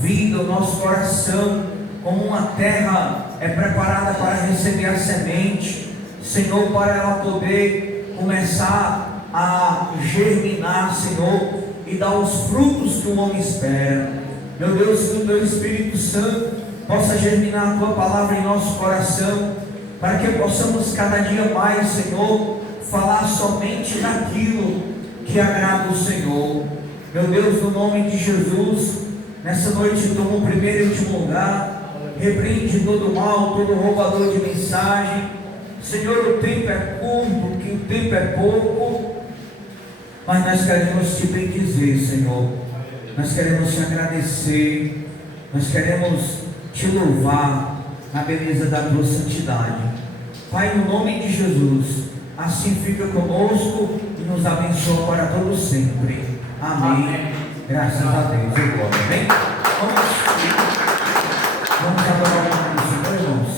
vida, o nosso coração, como uma terra preparada para receber a semente, Senhor, para ela poder começar a germinar, Senhor, e dar os frutos que o homem espera. Meu Deus, que o Teu Espírito Santo possa germinar a Tua palavra em nosso coração, para que possamos cada dia mais, Senhor, falar somente daquilo que agrada o Senhor. Meu Deus, no nome de Jesus, nessa noite toma o primeiro e último lugar, repreende todo mal, todo roubador de mensagem. Senhor, o tempo é curto, que o tempo é pouco, mas nós queremos te bendizer, Senhor. Nós queremos te agradecer, nós queremos te louvar na beleza da tua santidade. Pai, no nome de Jesus, assim fica conosco e nos abençoa para todo sempre. Amém. Graças a Deus. Eu glória. Amém? Vamos adorar o nome do Senhor, irmãos.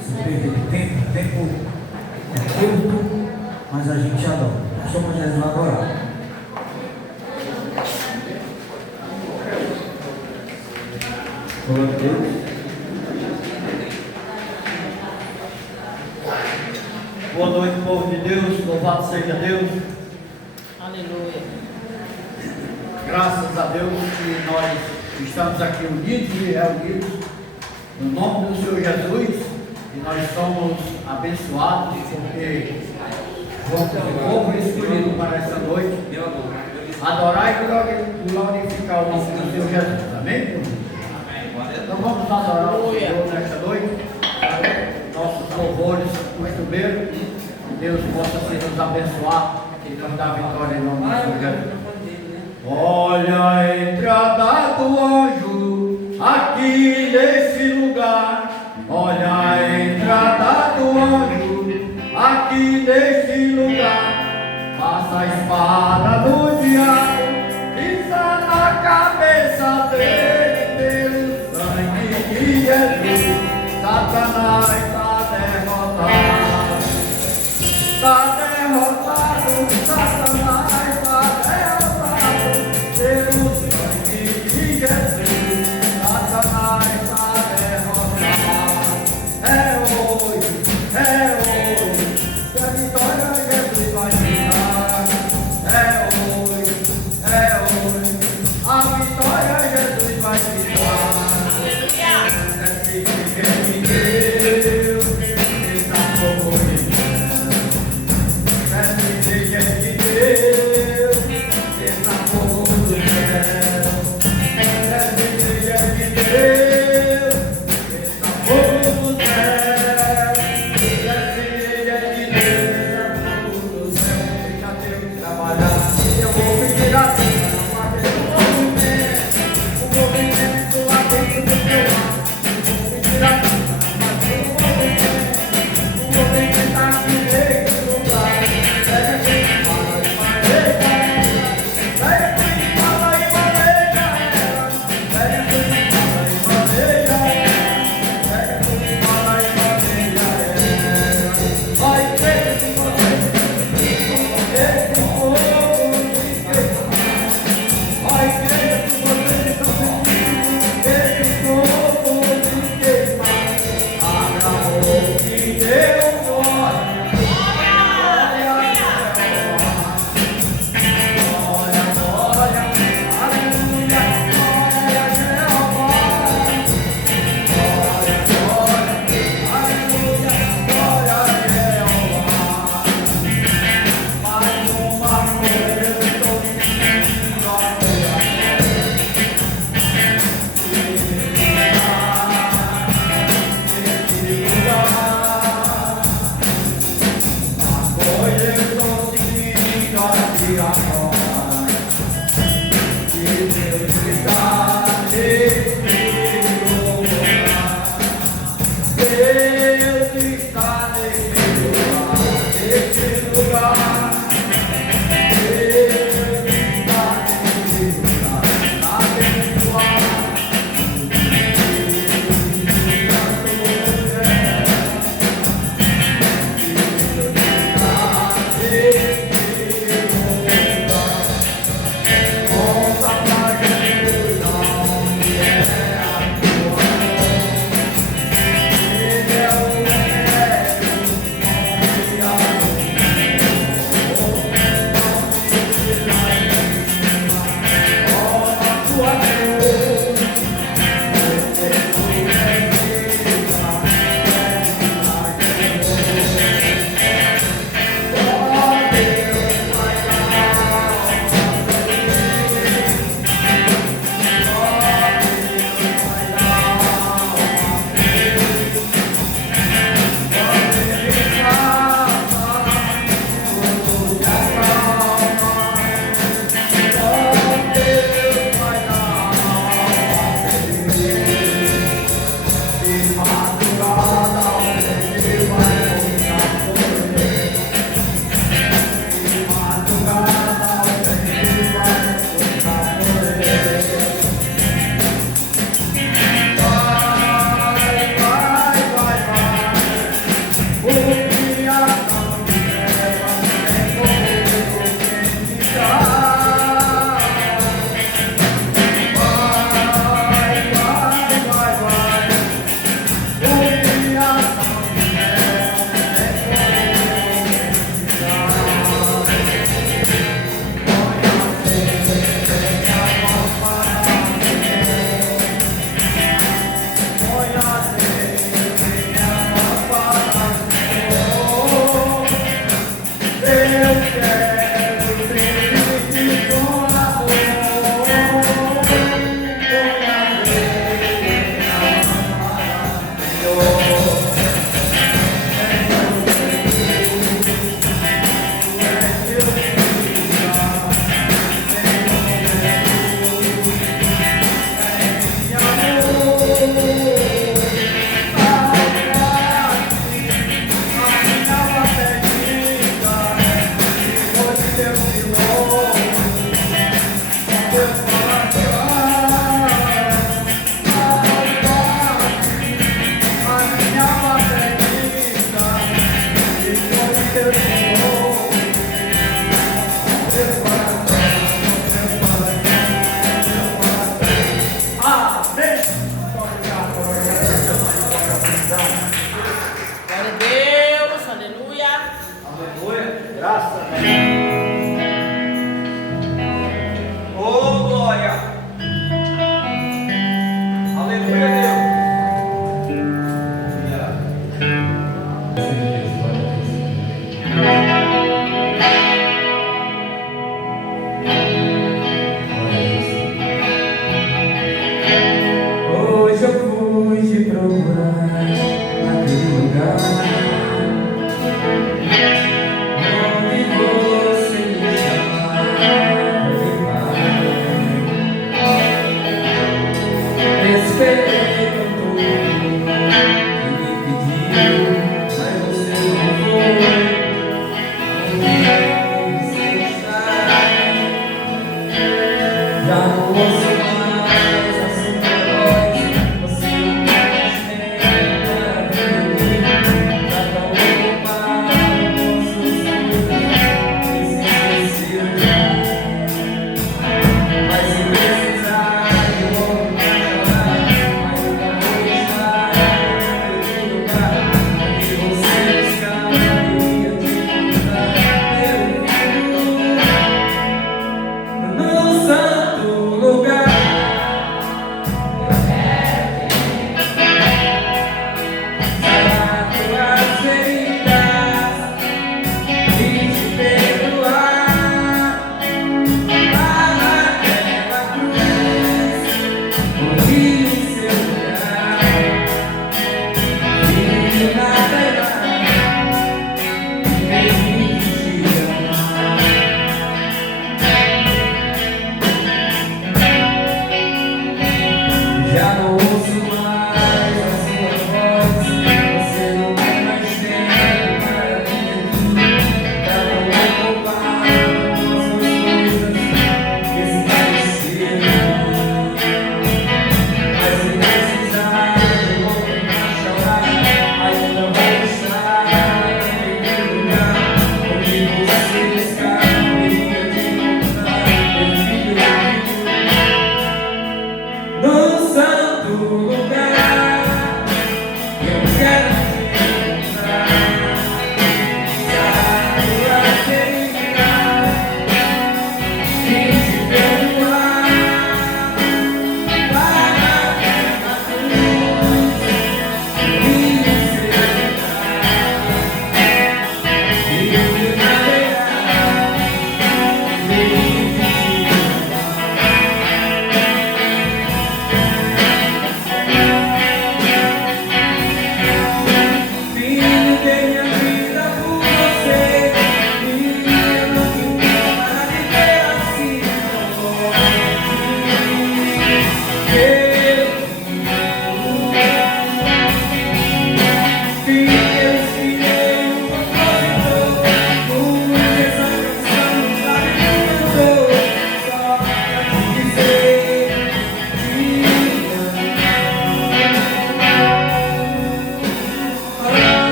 Se perder tempo, o tempo é curto, mas a gente adora. Nós somos Jesus adorar. Glória a Deus. Boa noite, povo de Deus, louvado seja Deus. Aleluia. Graças a Deus que nós estamos aqui unidos e reunidos no nome do Senhor Jesus, e nós somos abençoados porque somos o povo escolhido para essa noite adorar e glorificar o nome do Senhor Jesus. Amém? Então vamos adorar o Senhor nesta noite. Nossos louvores costumeiros, que Deus possa se nos abençoar e nos dar vitória em nome do Senhor Jesus. Olha a entrada do anjo aqui nesse lugar. Olha a entrada do anjo aqui nesse lugar. Passa a espada no diabo, pisa na cabeça dele, pelo sangue de Jesus. Satanás está derrotado, está derrotado, Satanás está derrotado, pelo sangue de Jesus. Satanás está derrotado. É hoje, que a vitória de Jesus vai chegar. É hoje, a vitória de Jesus vai chegar. É assim que quer me ver.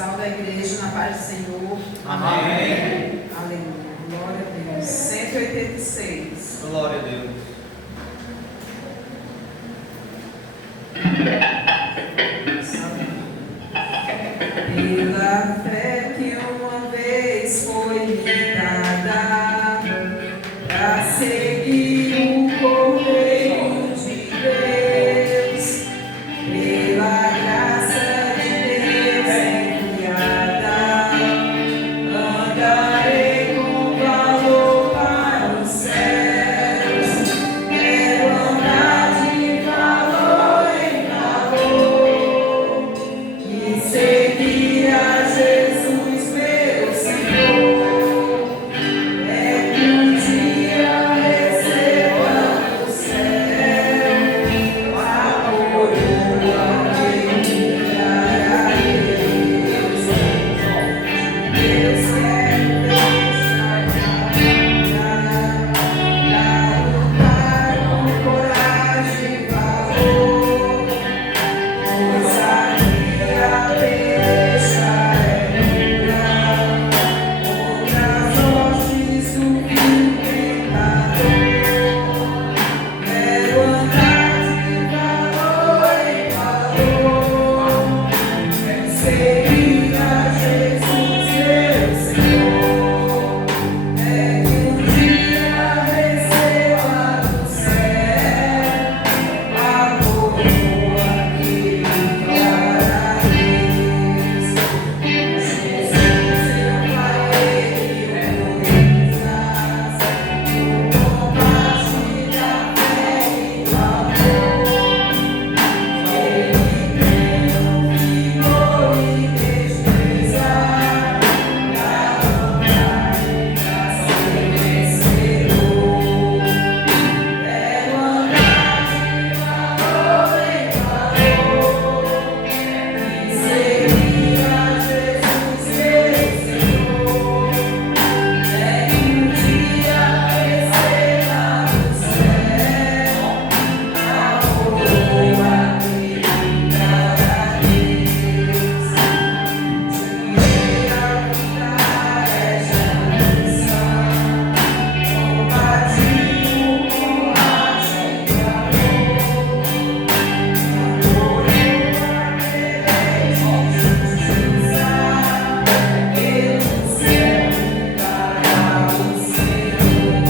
Casal da igreja, na paz do Senhor. Amém. Aleluia. Glória a Deus. 186. Glória a Deus. Pela fé que uma vez foi me dada, para seguir o Cordeiro de Deus, pela graça de Deus enviada, andarei com valor para os céus, quero andar de valor em valor e seguir a Jesus, meu Senhor. É que um dia receba do céu a coroa que me dará Deus. Deus quer pra lutar com coragem e valor, pois aqui a peleja é dura, outras hostes do tentador. Quero andar de valor em valor, quero seguir a Jesus, meu Senhor. É que um dia receba do céu a coroa que me dará Deus. Jesus, eu farei proezas, no combate da fé e do amor. Ele tem vigor e destreza para andar e para ser vencedor. Quero andar de valor em valor e seguir a Jesus, meu Senhor. É que um dia receba do céu a coroa que me dará Deus. Tirei a vida esta missão, combati o combate de amor, coroa de justiça, pelo céu me dará o Senhor.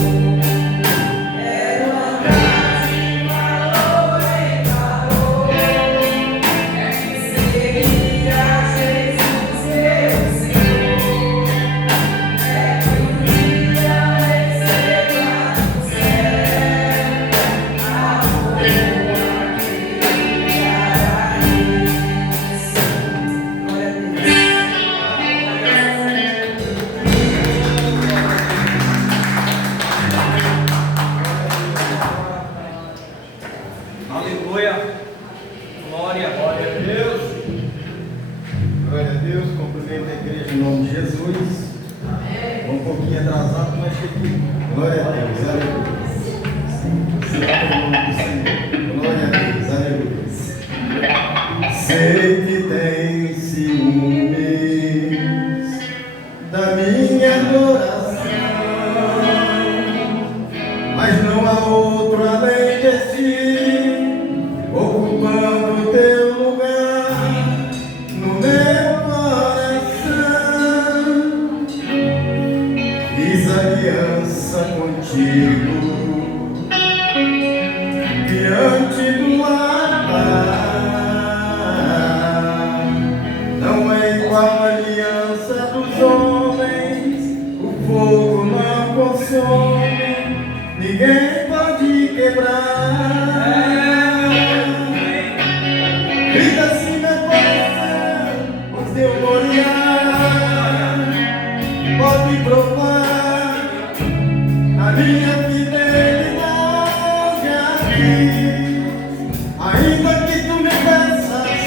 Quero andar de valor em valor e seguir a Jesus, meu Senhor. É que um dia receba do céu a coroa que me dará Deus. Aleluia. Glória. Glória a Deus. Glória a Deus, cumprimento a igreja em nome de Jesus. Um pouquinho atrasado, mas cheguei. Glória a Deus, aleluia. Senhor, em nome do Senhor. Glória a Deus, aleluia. Sei que tem ciúmes da minha adoração, mas não há outro além de ti, ocupando o teu lugar no meu coração. Fiz aliança contigo diante do altar. Não é igual a aliança dos homens, o fogo não consome, ninguém pode quebrar. Grita assim meu coração, o teu gloriar, pode provar a minha fidelidade aqui. Ainda que tu me peças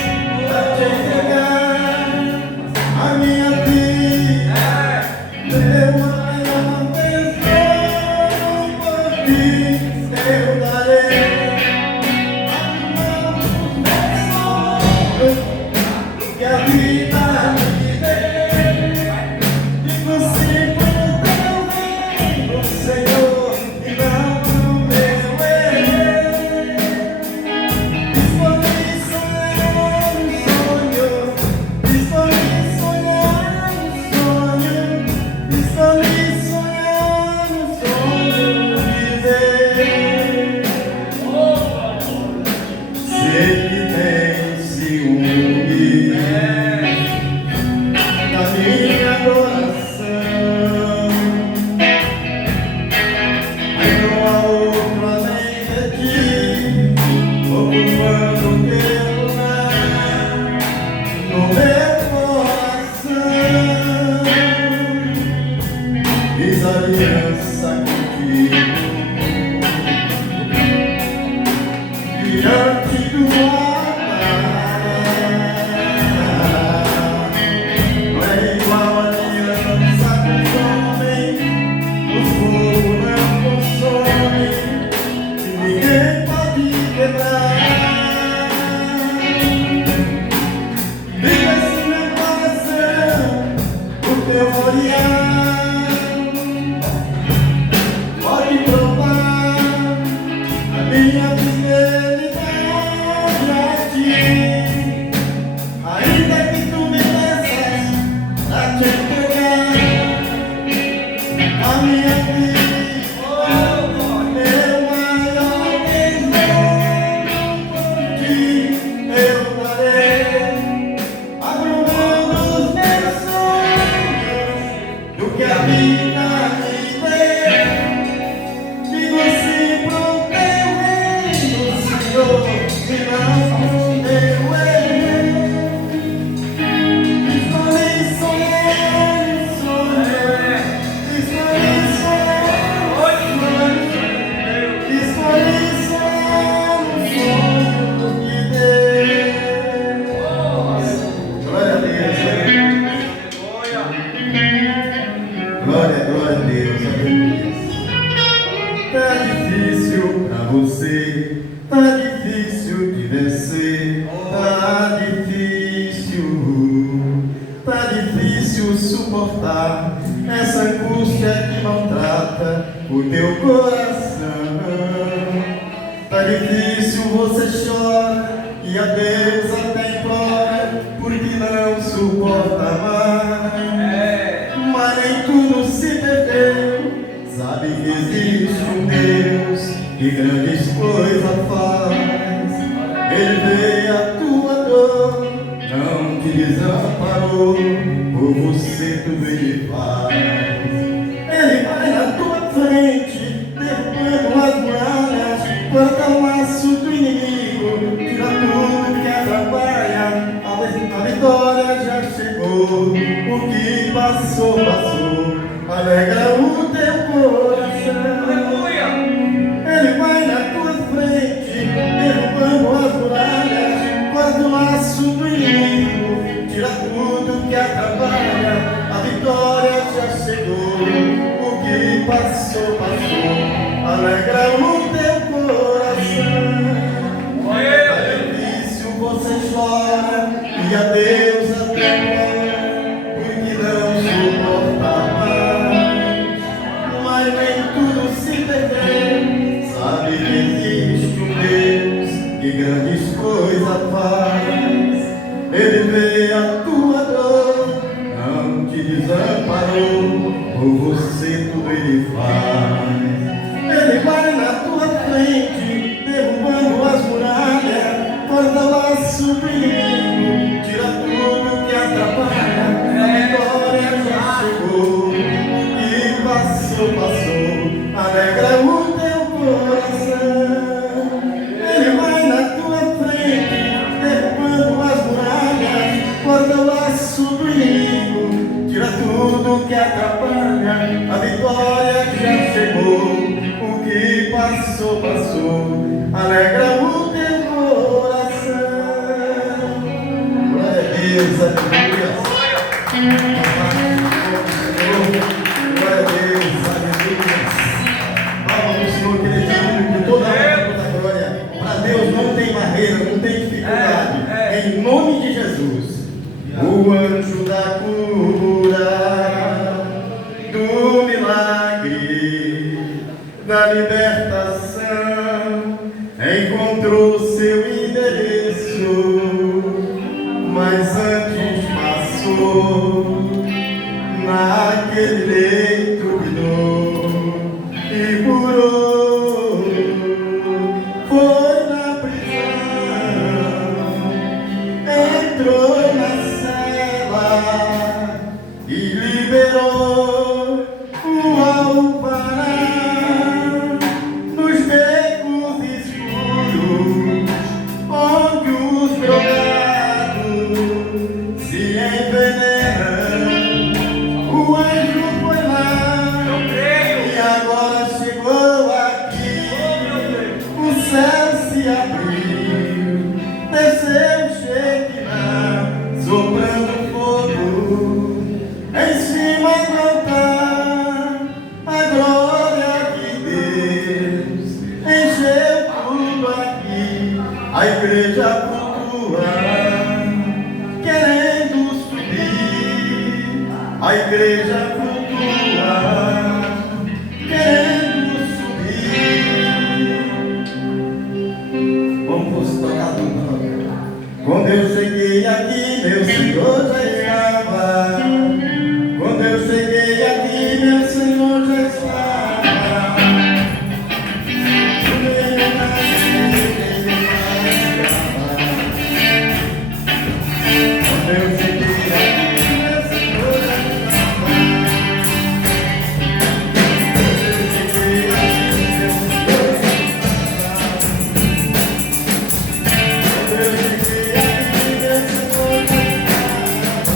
pra te entregar a minha vida, meu maior tesouro por ti eu darei. Que a vida me suportar essa angústia que maltrata o teu coração. Tá difícil, você chora e a Deus até implora, porque não suporta mais. Mas nem tudo se perdeu, sabe que existe um Deus que grandes coisas faz. Ele vê a tua dor, não te desamparou, por você tudo ele faz. Ele vai na tua frente, derrubando as muralhas, corta o laço do inimigo, tira tudo que atrapalha. A vitória já chegou, o que passou, passou, alegra o teu coração. Ele vai na tua frente, derrubando as muralhas, corta o laço do inimigo, tira tudo que atrapalha. A vitória já chegou, o que passou, passou, alegra o teu coração. É difícil, você chora e a Deus até implora, porque não suporta mais. Mas nem tudo se perdeu, sabe que existe um Deus que grandes coisas faz. Ele vê a tua dor, não te desamparou, por você tudo ele faz. Ele vai na tua frente, derrubando as muralhas, corta o laço do inimigo, tira tudo que atrapalha. A vitória já chegou, o que passou, passou, alegra o teu coração. Ele vai na tua frente, derrubando as muralhas, corta o laço do inimigo, tira tudo que atrapalha. A vitória já chegou, o que passou, passou, alegra o teu coração. Glória a Deus, aleluia. Glória a Deus, aleluia. Palma do Senhor, que ele te com toda a honra, toda a glória. Para Deus não tem barreira, não tem dificuldade. Em nome de Jesus. O anjo da cura, do milagre, da libertação, encontrou seu endereço, mas antes passou naquele leito de dor e curou. Foi na prisão, entrou na cela e liberou o alvará. Nos becos escuros, onde os drogados se envenenam, o anjo foi lá e agora chegou aqui. O céu se abriu, desceu Shekinah, soprando fogo em cima do altar. A glória de Deus encheu tudo aqui. A igreja flutua, querendo subir. A igreja flutua, querendo subir. Vamos tocar do nome. Quando eu cheguei aqui, meu Senhor já estava. Quando eu cheguei aqui, meu Senhor já estava. No meio da igreja estava. Quando eu cheguei aqui, meu Senhor já estava. Quando eu cheguei aqui, meu Senhor já estava. Quando eu cheguei aqui, meu Senhor já estava.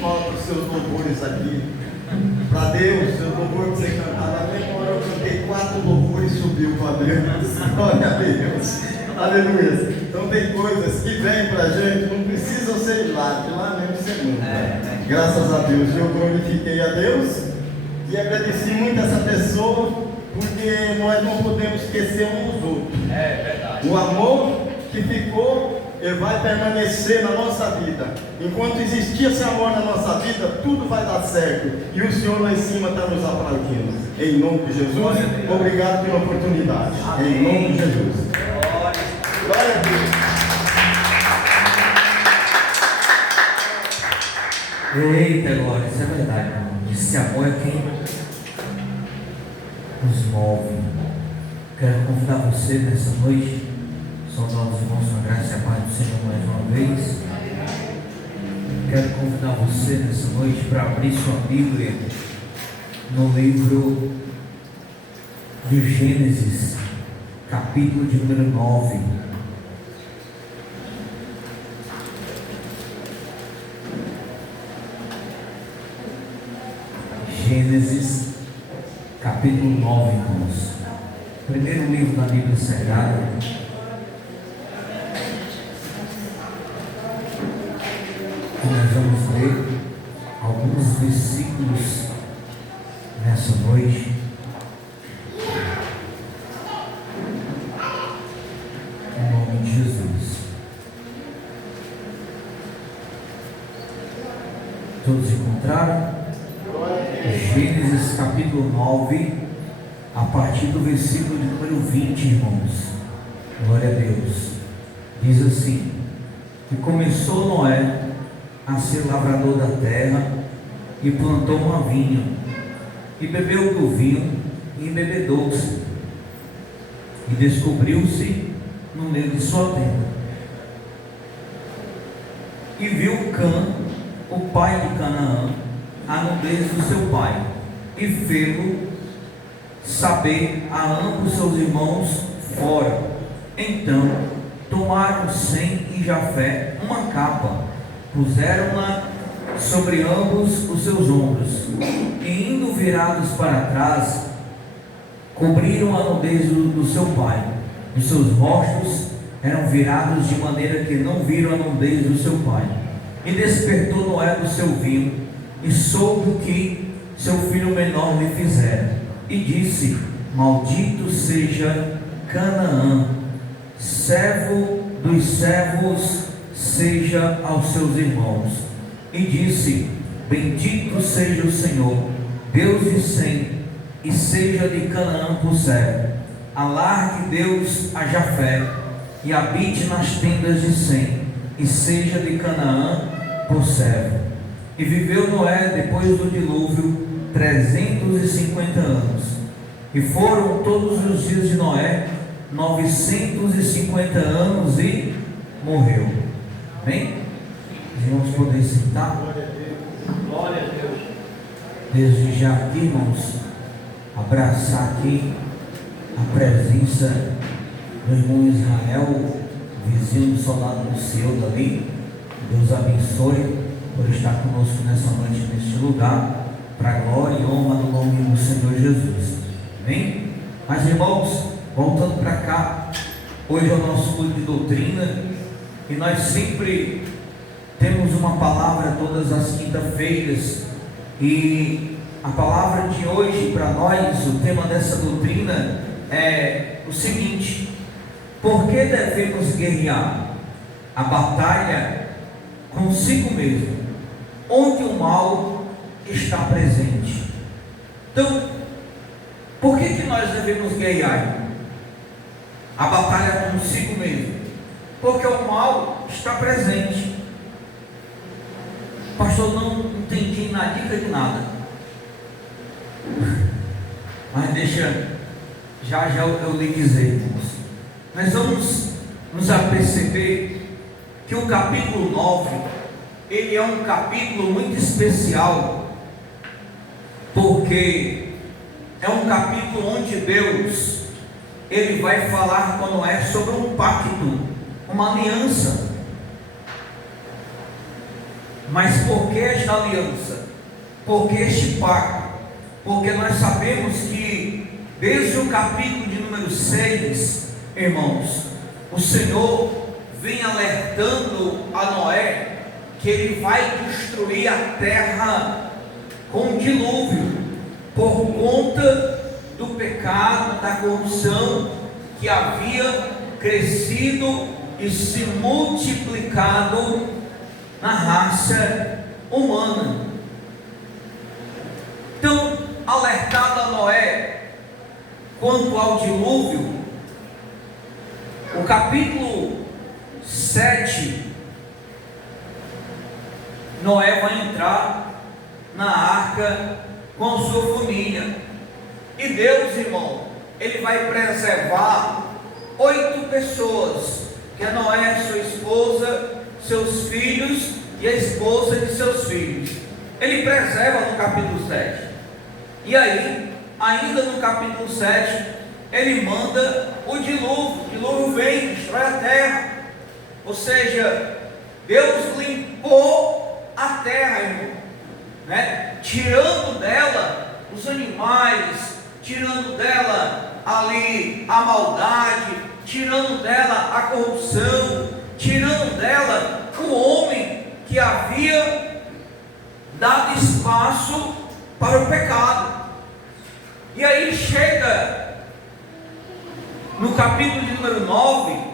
falta os seus louvores aqui. Para Deus, seu louvor que você cantava, na mesma hora eu cantei 4 louvores e subiu para Deus. Glória a Deus. Aleluia. Então tem coisas que vêm para a gente, não precisam ser de lá mesmo você manda. Graças a Deus, eu glorifiquei a Deus e agradeci muito essa pessoa, porque nós não podemos esquecer uns dos outros. É verdade. O amor que ficou, ele vai permanecer na nossa vida. Enquanto existir esse amor na nossa vida, tudo vai dar certo. E o Senhor lá em cima está nos aplaudindo. Em nome de Jesus, obrigado pela oportunidade. Amém. Em nome de Jesus. Glória a Deus. Eita glória, isso é verdade, irmão. Esse amor é quem nos move. Quero convidar você nessa noite, saudar os irmãos com a graça e a paz do Senhor mais uma vez. Quero convidar você nessa noite para abrir sua Bíblia no livro de Gênesis, capítulo de número 9. Gênesis, capítulo 9, irmãos. Primeiro livro da Bíblia Sagrada. E nós vamos ler alguns versículos nessa noite. Em nome de Jesus. Todos encontraram? Gênesis capítulo 9, a partir do versículo de número 20, irmãos. Glória a Deus. Diz assim: e começou Noé a ser lavrador da terra, e plantou uma vinha, e bebeu do vinho, e embebedou-se, e descobriu-se no meio de sua tenda. E viu Cã, o pai de Canaã, a nudez do seu pai, e fê-lo saber a ambos seus irmãos fora. Então tomaram Sem e Jafé uma capa, puseram-na sobre ambos os seus ombros, e indo virados para trás, cobriram a nudez do seu pai. Os seus rostos eram virados de maneira que não viram a nudez do seu pai. E despertou Noé do seu vinho, e soube o que seu filho menor lhe fizera, e disse: maldito seja Canaã, servo dos servos seja aos seus irmãos. E disse: bendito seja o Senhor, Deus de Sem, e seja de Canaã por servo. Alargue Deus a Jafé, e habite nas tendas de Sem, e seja de Canaã por servo. E viveu Noé depois do dilúvio 350 anos, e foram todos os dias de Noé 950 anos, e morreu. Amém? Os irmãos podem sentar. Glória a Deus. Desde já aqui, irmãos, abraçar aqui a presença do irmão Israel, vizinho do soldado Luciano dali. Deus abençoe por estar conosco nessa noite, neste lugar, para a glória e honra do nome do Senhor Jesus. Amém? Mas irmãos, voltando para cá, hoje é o nosso culto de doutrina, e nós sempre temos uma palavra todas as quintas-feiras, e a palavra de hoje para nós, o tema dessa doutrina é o seguinte: por que devemos guerrear a batalha consigo mesmo, onde o mal está presente? Então, por que nós devemos guerrear a batalha consigo mesmo? Porque o mal está presente. Pastor, não entendi na dica de nada. Mas deixa, já eu lhe dizer, irmãos. Nós vamos nos aperceber que o capítulo 9, ele é um capítulo muito especial, porque é um capítulo onde Deus, ele vai falar com Noé sobre um pacto, uma aliança. Mas por que esta aliança? Por que este pacto? Porque nós sabemos que desde o capítulo de número 6, irmãos, o Senhor vem alertando a Noé que ele vai destruir a terra com um dilúvio, por conta do pecado, da corrupção que havia crescido e se multiplicado na raça humana. Então, alertado a Noé quanto ao dilúvio, o capítulo 7, Noé vai entrar na arca com sua família. E Deus, irmão, ele vai preservar 8 pessoas, que é Noé, sua esposa, seus filhos e a esposa de seus filhos. Ele preserva no capítulo 7. E aí, ainda no capítulo 7, ele manda o dilúvio. O dilúvio vem, destrói a terra. Ou seja, Deus limpou a terra, irmão, né? Tirando dela os animais, tirando dela ali a maldade, tirando dela a corrupção, tirando dela o homem que havia dado espaço para o pecado. E aí chega no capítulo de número 9,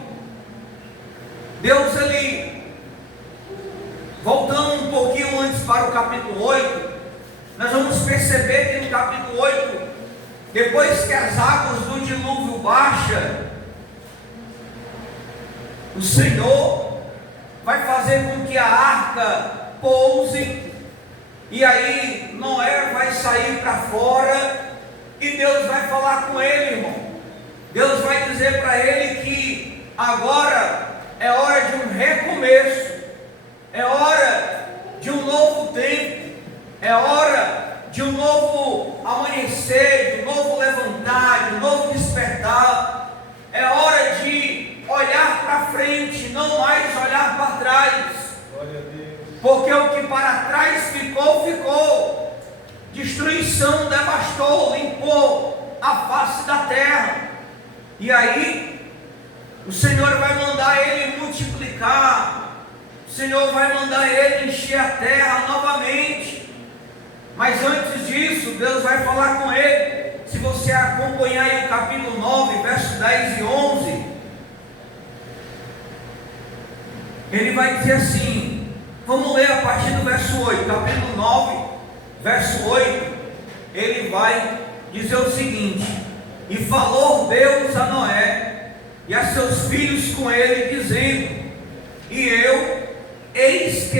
Deus, ele, voltando um pouquinho antes para o capítulo 8, nós vamos perceber que no capítulo 8, depois que as águas do dilúvio baixam, o Senhor vai fazer com que a arca pouse, e aí Noé vai sair para fora, e Deus vai falar com ele, irmão. Deus vai dizer para ele que agora é hora de um recomeço, é hora de um novo tempo, é hora de um novo amanhecer, de um novo levantar, de um novo despertar. É hora de olhar para frente, não mais olhar para trás. Glória a Deus. Porque o que para trás ficou, ficou. Destruição devastou, limpou a face da terra. E aí, o Senhor vai mandar ele multiplicar. O Senhor vai mandar ele encher a terra novamente. Mas antes disso, Deus vai falar com ele. Se você acompanhar aí o capítulo 9, versos 10 e 11, ele vai dizer assim, vamos ler a partir do verso 8, capítulo 9, verso 8, ele vai dizer o seguinte: e falou Deus a Noé e a seus filhos com ele, dizendo, e eu, eis que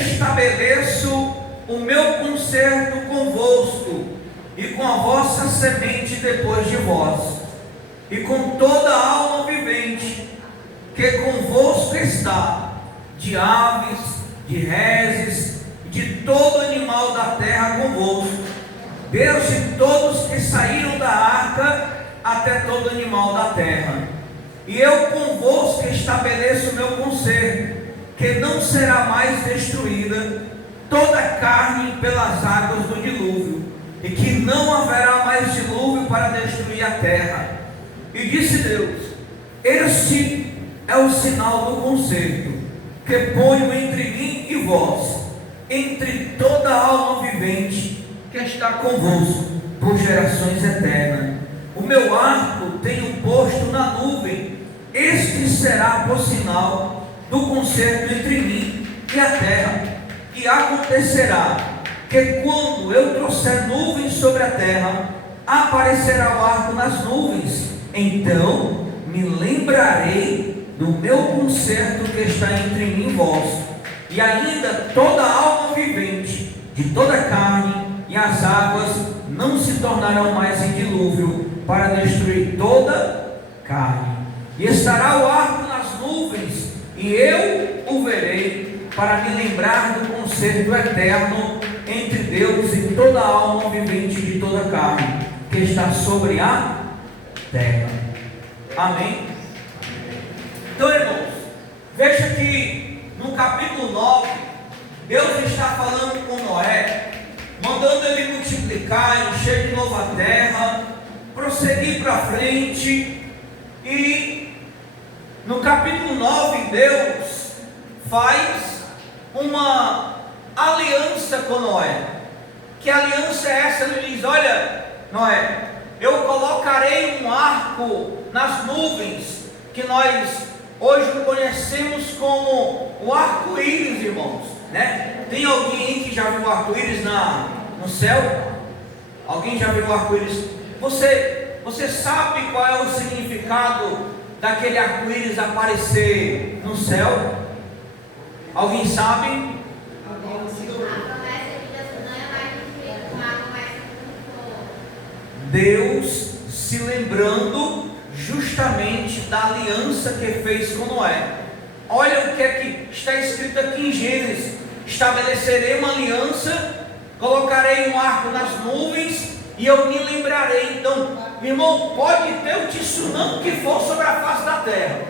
estabeleço o meu concerto convosco, e com a vossa semente depois de vós, e com toda a alma vivente, que convosco está, de aves, de reses, de todo animal da terra convosco, desde todos que saíram da arca, até todo animal da terra. E eu convosco estabeleço o meu concerto, que não será mais destruída toda a carne pelas águas do dilúvio, e que não haverá mais dilúvio para destruir a terra. E disse Deus: este é o sinal do concerto que ponho entre mim e vós, entre toda a alma vivente que está convosco por gerações eternas. O meu arco tenho posto na nuvem, este será por sinal do concerto entre mim e a terra. E acontecerá que quando eu trouxer nuvens sobre a terra, aparecerá o arco nas nuvens, então me lembrarei do meu concerto que está entre mim e vós, e ainda toda a alma vivente de toda a carne, e as águas não se tornarão mais em dilúvio para destruir toda carne. E estará o arco nas nuvens, e eu o verei, para me lembrar do concerto eterno entre Deus e toda a alma vivente de toda a carne que está sobre a terra. Amém? Então, irmãos, veja que no capítulo 9, Deus está falando com Noé, mandando ele multiplicar, encher de novo a terra, prosseguir para frente. E no capítulo 9, Deus faz uma aliança com Noé. Que aliança é essa? Ele diz: olha, Noé, eu colocarei um arco nas nuvens, que nós hoje conhecemos como o arco-íris, irmãos, né? Tem alguém que já viu o arco-íris no céu? Alguém já viu o arco-íris? Você sabe qual é o significado daquele arco-íris aparecer no céu? Alguém sabe? Deus se lembrando justamente da aliança que fez com Noé. Olha o que é que está escrito aqui em Gênesis: estabelecerei uma aliança, colocarei um arco nas nuvens e eu me lembrarei. Então, meu irmão, pode ter o tsunami que for sobre a face da terra,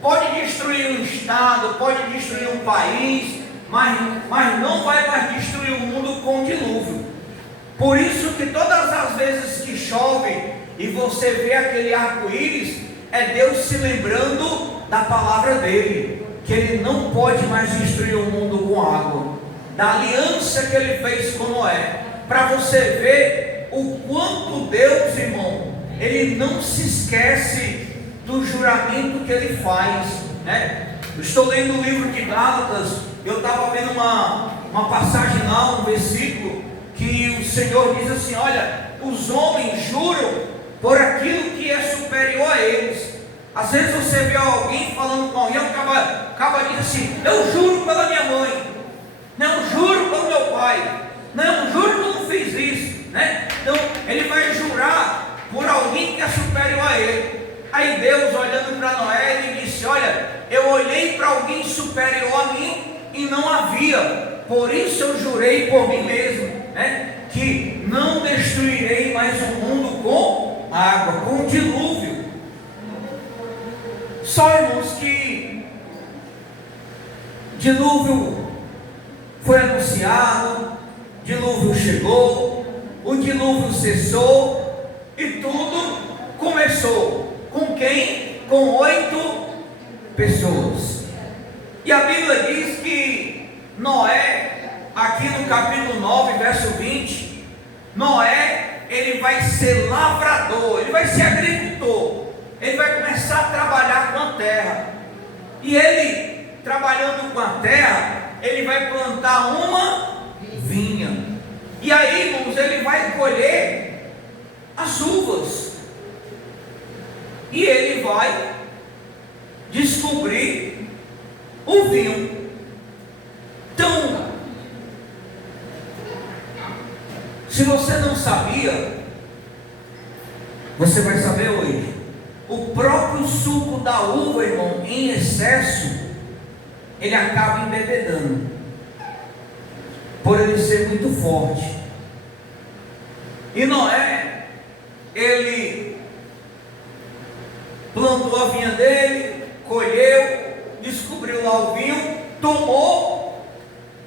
pode destruir um estado, pode destruir um país, mas não vai mais destruir o mundo com o dilúvio. Por isso que todas as vezes que chove e você vê aquele arco-íris, é Deus se lembrando da palavra dele, que ele não pode mais destruir o mundo com água, da aliança que ele fez com Noé, para você ver o quanto Deus, irmão, ele não se esquece do juramento que ele faz, né? Eu estou lendo o livro de Gálatas, eu estava vendo uma passagem lá, um versículo, que o Senhor diz assim: olha, os homens juram por aquilo que é superior a eles. Às vezes você vê alguém falando com alguém, acaba diz assim: eu juro pela minha mãe, não, juro pelo meu pai, não, juro que eu não fiz isso, né? Então ele vai jurar por alguém que é superior a ele. Aí Deus, olhando para Noé, ele disse: olha, eu olhei para alguém superior a mim e não havia, por isso eu jurei por mim mesmo, né, que não destruirei mais o mundo com água, com dilúvio. Só, irmãos, que dilúvio foi anunciado, dilúvio chegou, o dilúvio cessou e tudo começou com quem? Com 8 pessoas. E a Bíblia diz que Noé, aqui no capítulo 9, verso 20, Noé, ele vai ser lavrador, ele vai ser agricultor, ele vai começar a trabalhar com a terra. E ele, trabalhando com a terra, ele vai plantar uma vinha. E aí, irmãos, ele vai colher as uvas. E ele vai descobrir o vinho. Então, se você não sabia, você vai saber hoje. O próprio suco da uva, irmão, em excesso, ele acaba embebedando, por ele ser muito forte. E Noé, ele plantou a vinha dele, colheu, descobriu lá o vinho, tomou.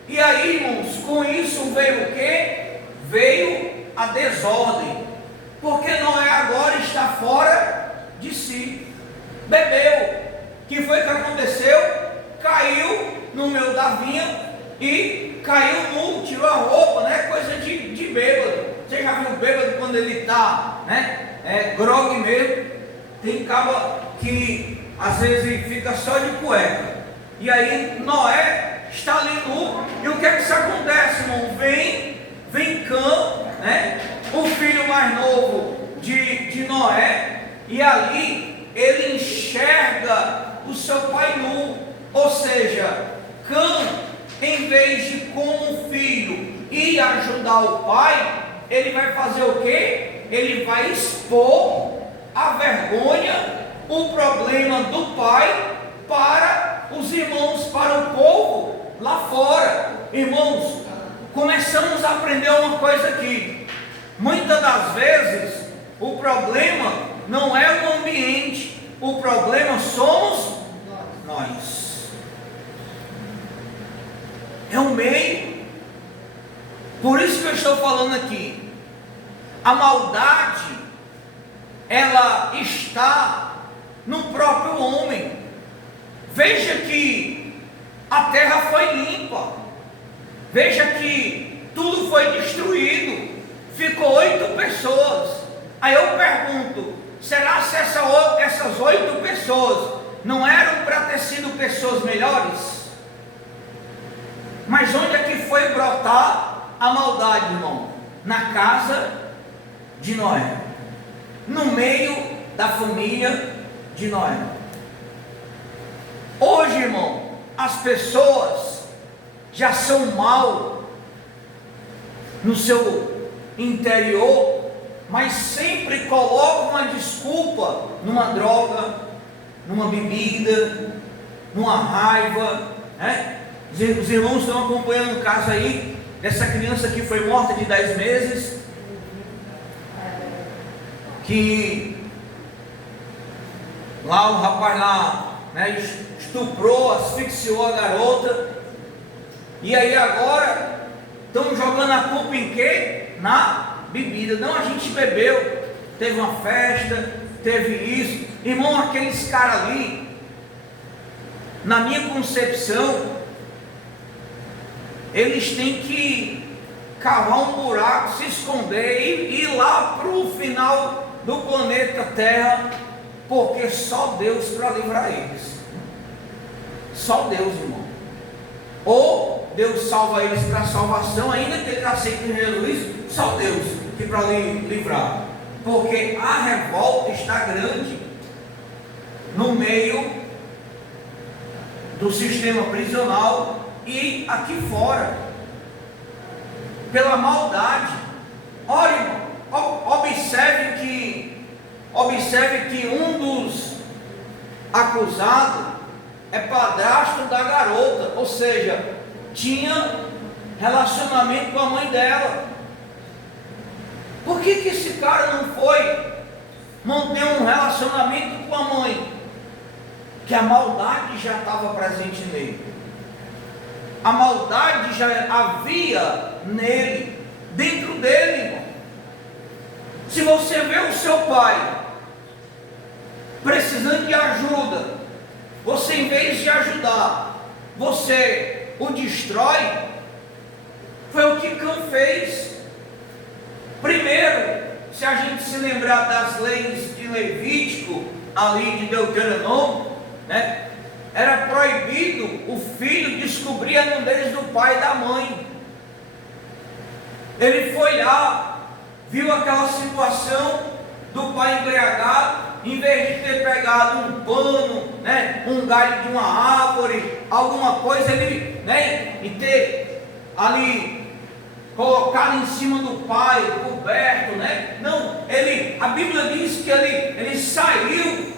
E aí, irmãos, com isso veio o quê? Veio a desordem, porque Noé agora está fora de si. Bebeu. O que foi que aconteceu? Caiu no meio da vinha e caiu nu, tirou a roupa, né? Coisa de bêbado. Você já viu bêbado quando ele está, né? Grogue mesmo. Tem cabo que às vezes fica só de cueca. E aí Noé está ali nu. E o que é que isso acontece, irmão? Vem Cã, né? O filho mais novo de Noé. E ali ele enxerga o seu pai nu. Ou seja, Cã, em vez de como filho ir ajudar o pai, ele vai fazer o quê? Ele vai expor a vergonha, o problema do pai para os irmãos, para o povo lá fora. Irmãos, começamos a aprender uma coisa aqui. Muitas das vezes o problema não é o ambiente, o problema somos nós. é um meio. Por isso que eu estou falando aqui. A maldade, ela está no próprio homem. Veja que a terra foi limpa. Veja que tudo foi destruído. Ficou 8 pessoas. Aí eu pergunto, será se essas 8 pessoas não eram para ter sido pessoas melhores? Mas onde é que foi brotar a maldade, irmão? Na casa de Noé, no meio da família de Noé. Hoje, irmão, as pessoas já são mal no seu interior, mas sempre colocam uma desculpa numa droga, numa bebida, numa raiva, né? Os irmãos estão acompanhando o caso aí dessa criança que foi morta de 10 meses, que lá o rapaz lá, né, estuprou, asfixiou a garota, e aí agora estão jogando a culpa em quê? Na bebida. Não, a gente bebeu, teve uma festa, teve isso. Irmão, aqueles caras ali, na minha concepção, eles têm que cavar um buraco, se esconder e ir lá para o final do planeta Terra, porque só Deus para livrar eles. Só Deus, irmão. Ou Deus salva eles para a salvação, ainda que eles aceitem Jesus, só Deus que para livrar. Porque a revolta está grande no meio do sistema prisional e aqui fora, pela maldade. Olha, irmão, observe que um dos acusados é padrasto da garota, ou seja, tinha relacionamento com a mãe dela. Por que esse cara não foi manter um relacionamento com a mãe? Que a maldade já estava presente nele. A maldade já havia nele, dentro dele, irmão. Se você vê o seu pai precisando de ajuda, você, em vez de ajudar, você o destrói. Foi o que Cã fez. Primeiro, se a gente se lembrar das leis de Levítico, ali de Deuteronômio, né, era proibido o filho descobrir a nudez do pai e da mãe. Ele foi lá, viu aquela situação do pai embriagado, em vez de ter pegado um pano, né, um galho de uma árvore, alguma coisa, ele, né, e ter ali colocado em cima do pai, coberto, né? Não, a Bíblia diz que ele saiu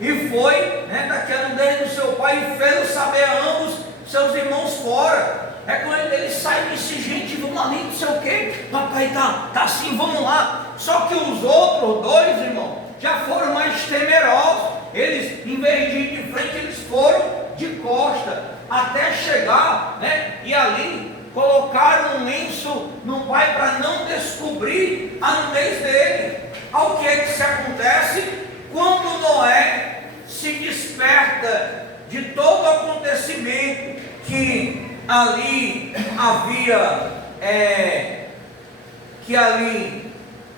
e foi, né, daquela nudez do seu pai e fez saber a ambos seus irmãos fora. É quando ele sai e disse: gente, vamos ali, não sei o que, papai tá assim, vamos lá. Só que os outros dois, irmão, já foram mais temerosos. Eles, em vez de ir de frente, eles foram de costa, até chegar, né, e ali colocaram um lenço no pai para não descobrir a nudez dele. Ao que é que se acontece? Quando Noé se desperta de todo o acontecimento que ali havia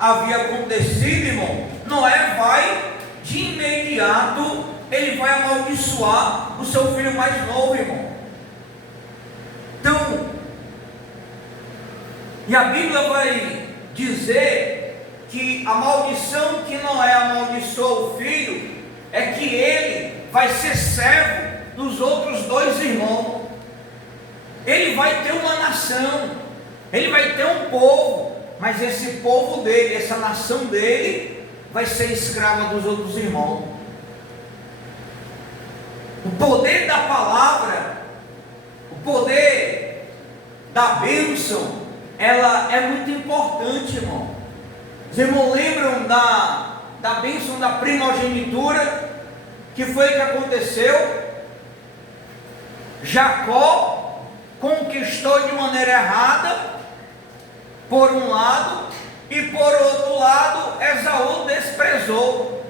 acontecido, irmão, Noé vai de imediato, ele vai amaldiçoar o seu filho mais novo, irmão. Então, e a Bíblia vai dizer que a maldição que Noé amaldiçoou o filho é que ele vai ser servo dos outros 2 irmãos. Ele vai ter uma nação, ele vai ter um povo, mas esse povo dele, essa nação dele, vai ser escrava dos outros irmãos. O poder da palavra, o poder da bênção, ela é muito importante, irmão. Os irmãos lembram da bênção da primogenitura? Que foi que aconteceu? Jacó conquistou de maneira errada, por um lado, e por outro lado, Esaú desprezou.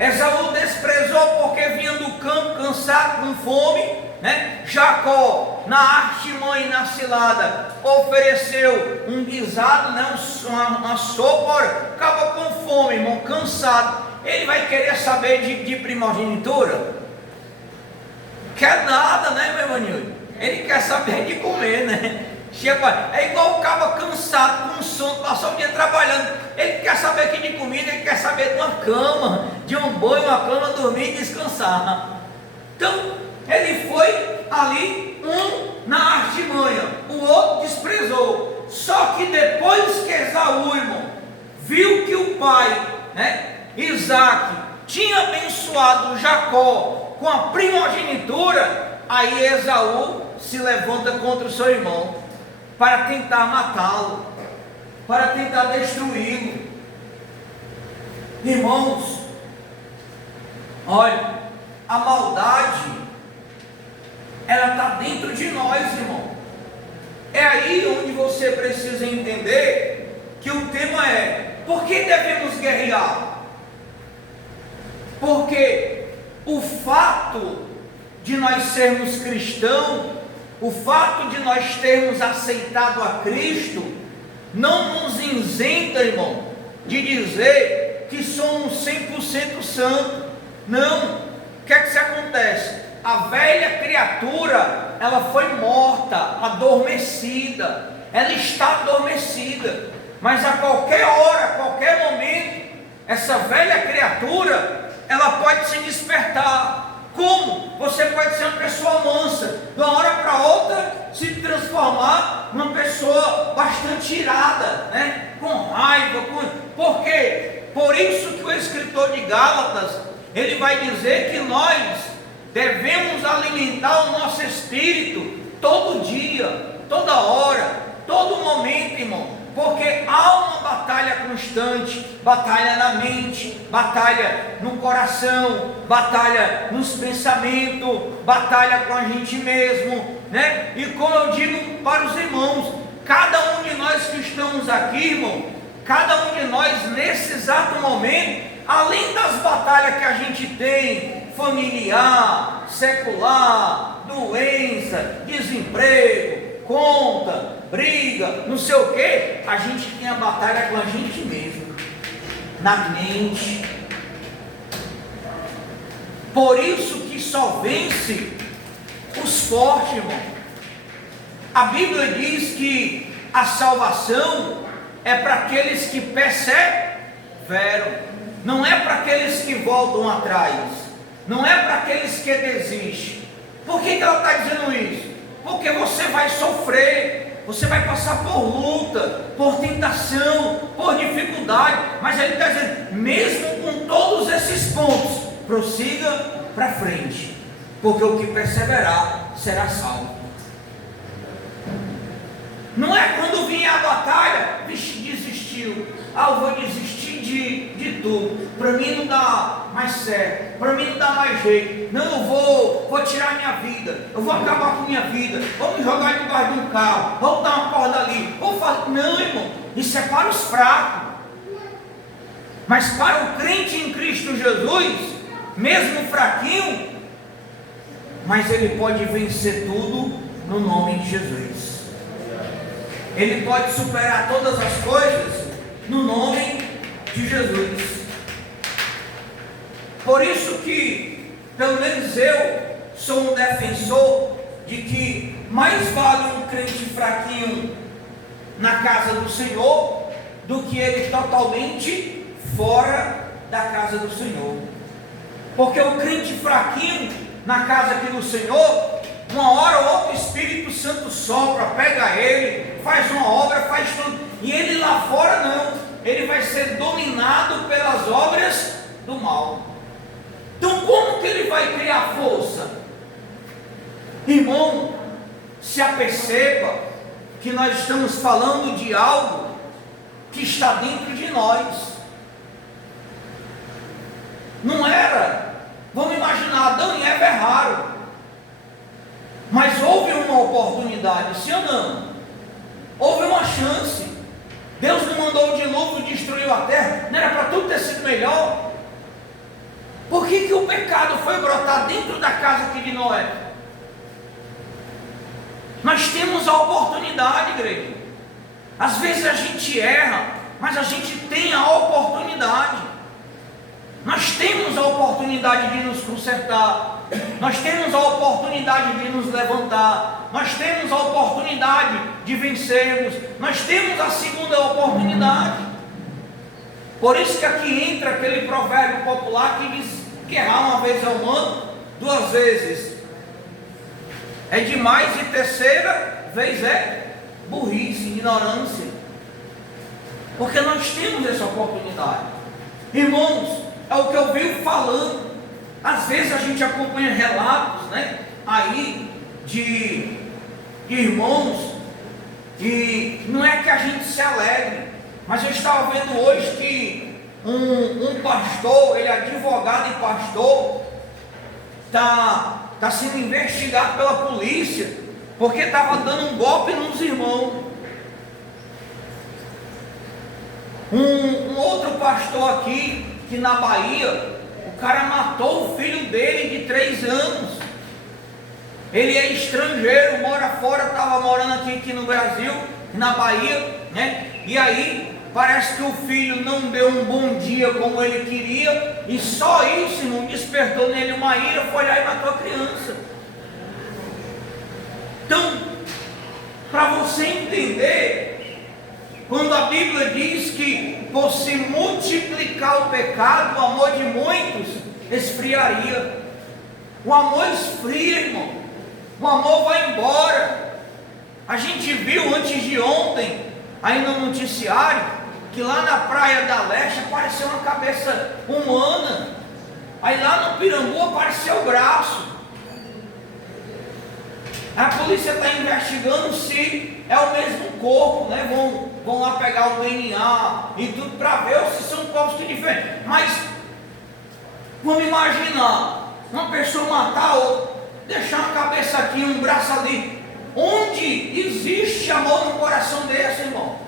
Esaú desprezou porque vinha do campo cansado, com fome, né? Jacó, na artimanha e na cilada, ofereceu um guisado, né? uma sopa, acaba com fome, irmão, cansado. Ele vai querer saber de primogenitura? Quer nada, né, meu irmão? Ele quer saber de comer, né? É igual o cabo cansado, com sono, passou o dia trabalhando. Ele quer saber aqui de comida, ele quer saber de uma cama, de um banho, uma cama, dormir e descansar. Então, ele foi ali, um na artimanha, o outro desprezou. Só que depois que Esaú, irmão, viu que o pai, né, Isaac, tinha abençoado Jacó com a primogenitura, aí Esaú se levanta contra o seu irmão para tentar matá-lo, para tentar destruí-lo. Irmãos, olha, a maldade, ela está dentro de nós, irmão. É aí onde você precisa entender que o tema é: por que devemos guerrear? Porque o fato de nós sermos cristãos, o fato de nós termos aceitado a Cristo, não nos isenta, irmão, de dizer que somos 100% santos. Não. O que é que isso acontece? A velha criatura, ela foi morta, adormecida, ela está adormecida, mas a qualquer hora, a qualquer momento, essa velha criatura, ela pode se despertar. Como? Você pode ser uma pessoa mansa, de uma hora para outra se transformar numa pessoa bastante irada, né? Com raiva, por quê? Por isso que o escritor de Gálatas, ele vai dizer que nós devemos alimentar o nosso espírito todo dia, toda hora, todo momento, irmão. Porque há uma batalha constante, batalha na mente, batalha no coração, batalha nos pensamentos, batalha com a gente mesmo, né? E como eu digo para os irmãos, cada um de nós que estamos aqui, irmão, cada um de nós nesse exato momento, além das batalhas que a gente tem, familiar, secular, doença, desemprego, conta, briga, não sei o que, a gente tem a batalha com a gente mesmo, na mente. Por isso que só vence os fortes, irmão. A Bíblia diz que a salvação é para aqueles que perseveram, não é para aqueles que voltam atrás, não é para aqueles que desistem. Por que ela está dizendo isso? Porque você vai sofrer, você vai passar por luta, por tentação, por dificuldade, mas ele está dizendo, mesmo com todos esses pontos, prossiga para frente, porque o que perseverar será salvo. Não é quando vier a batalha, vixe, desistiu, eu vou desistir de tudo, para mim não dá mais certo, para mim não dá mais jeito, não, eu vou tirar minha vida, eu vou acabar com minha vida, vou me jogar debaixo de um carro, vou dar uma corda ali, vou fazer. Não, irmão, isso é para os fracos, mas para o crente em Cristo Jesus, mesmo fraquinho, mas ele pode vencer tudo no nome de Jesus. Ele pode superar todas as coisas no nome de Jesus. Por isso que, pelo menos eu sou um defensor de que mais vale um crente fraquinho na casa do Senhor do que ele totalmente fora da casa do Senhor. Porque o crente fraquinho na casa aqui do Senhor, uma hora ou outra o Espírito Santo sopra, pega ele, faz uma obra, faz tudo, e ele lá fora não, ele vai ser dominado pelas obras do mal. Então como que ele vai criar força? Irmão, se aperceba que nós estamos falando de algo que está dentro de nós. Não era, vamos imaginar, Adão e Eva erraram. Mas houve uma oportunidade, sim ou não? Houve uma chance. Deus não mandou o dilúvio e destruiu a terra. Não era para tudo ter sido melhor? Por que o pecado foi brotar dentro da casa aqui de Noé? Nós temos a oportunidade, igreja. Às vezes a gente erra, mas a gente tem a oportunidade. Nós temos a oportunidade de nos consertar. Nós temos a oportunidade de nos levantar. Nós temos a oportunidade de vencermos. Nós temos a segunda oportunidade. Por isso que aqui entra aquele provérbio popular que diz que errar uma vez ao ano, 2 vezes é demais, e terceira vez é burrice, ignorância. Porque nós temos essa oportunidade. Irmãos, é o que eu vivo falando. Às vezes a gente acompanha relatos, né, aí de irmãos, e não é que a gente se alegre, mas eu estava vendo hoje que um pastor, ele é advogado e pastor, está sendo investigado pela polícia, porque estava dando um golpe nos irmãos. Um outro pastor aqui, que na Bahia, o cara matou o filho dele de 3 anos. Ele é estrangeiro, mora fora, estava morando aqui no Brasil, na Bahia, né? E aí, parece que o filho não deu um bom dia como ele queria, e só isso, irmão, despertou nele uma ira, foi lá e matou a criança. Então, para você entender, quando a Bíblia diz que por se multiplicar o pecado, o amor de muitos esfriaria. O amor esfria, irmão. O amor vai embora. A gente viu antes de ontem, aí no noticiário, que lá na Praia da Leste apareceu uma cabeça humana. Aí lá no Pirambu apareceu o braço. A polícia está investigando se é o mesmo corpo, né? Vão lá pegar o DNA e tudo para ver se são corpos diferentes. Mas vamos imaginar uma pessoa matar outra, deixar uma cabeça aqui, um braço ali. Onde existe amor no coração desse, irmão?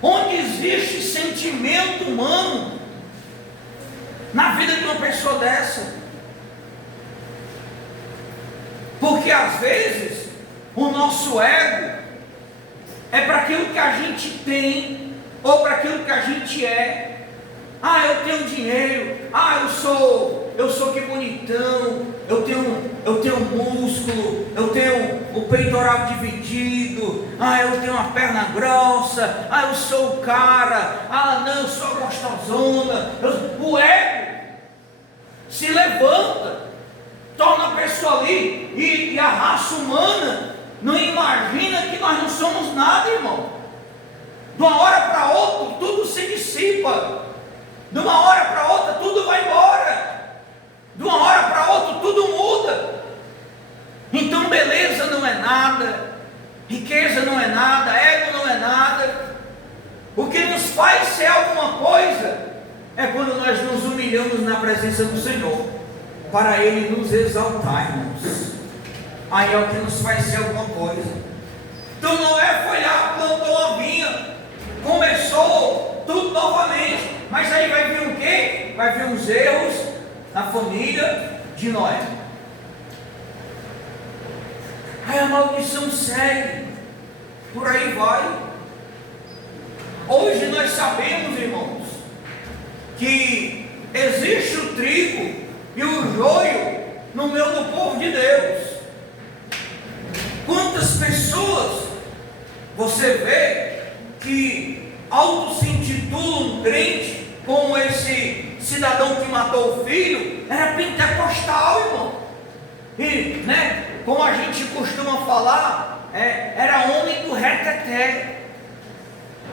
Onde existe sentimento humano na vida de uma pessoa dessa? Porque às vezes o nosso ego é para aquilo que a gente tem, ou para aquilo que a gente é. Ah, eu tenho dinheiro. Ah, eu sou que bonitão. Eu tenho músculo. Eu tenho o peitoral dividido. Ah, eu tenho uma perna grossa. Ah, eu sou o cara. Ah, não, eu sou gostosona. O ego se levanta, torna a pessoa ali, e a raça humana não imagina que nós não somos nada, irmão. De uma hora para outra tudo se dissipa. De uma hora para outra tudo vai embora. De uma hora para outra tudo muda. Então beleza não é nada, riqueza não é nada, ego não é nada. O que nos faz ser alguma coisa é quando nós nos humilhamos na presença do Senhor, para Ele nos exaltar, irmãos. Aí é o que nos faz ser alguma coisa. Então Noé foi lá, plantou uma vinha, começou tudo novamente. Mas aí vai vir o quê? Vai vir os erros na família de Noé. Aí a maldição segue, por aí vai. Hoje nós sabemos, irmãos, que existe o trigo e o joio no meio do povo de Deus. Quantas pessoas você vê que auto-se-intitulam crente, como esse cidadão que matou o filho, era pentecostal, irmão. E, né, como a gente costuma falar, era homem do reteté,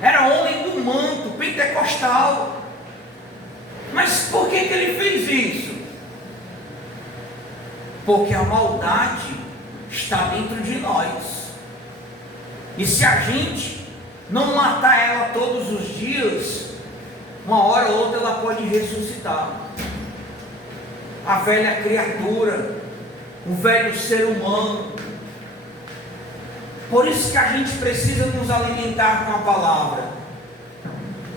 era homem do manto, pentecostal. Mas por que ele fez isso? Porque a maldade está dentro de nós. E se a gente não matar ela todos os dias, uma hora ou outra ela pode ressuscitar. A velha criatura, o velho ser humano, Por isso que a gente precisa nos alimentar com a palavra.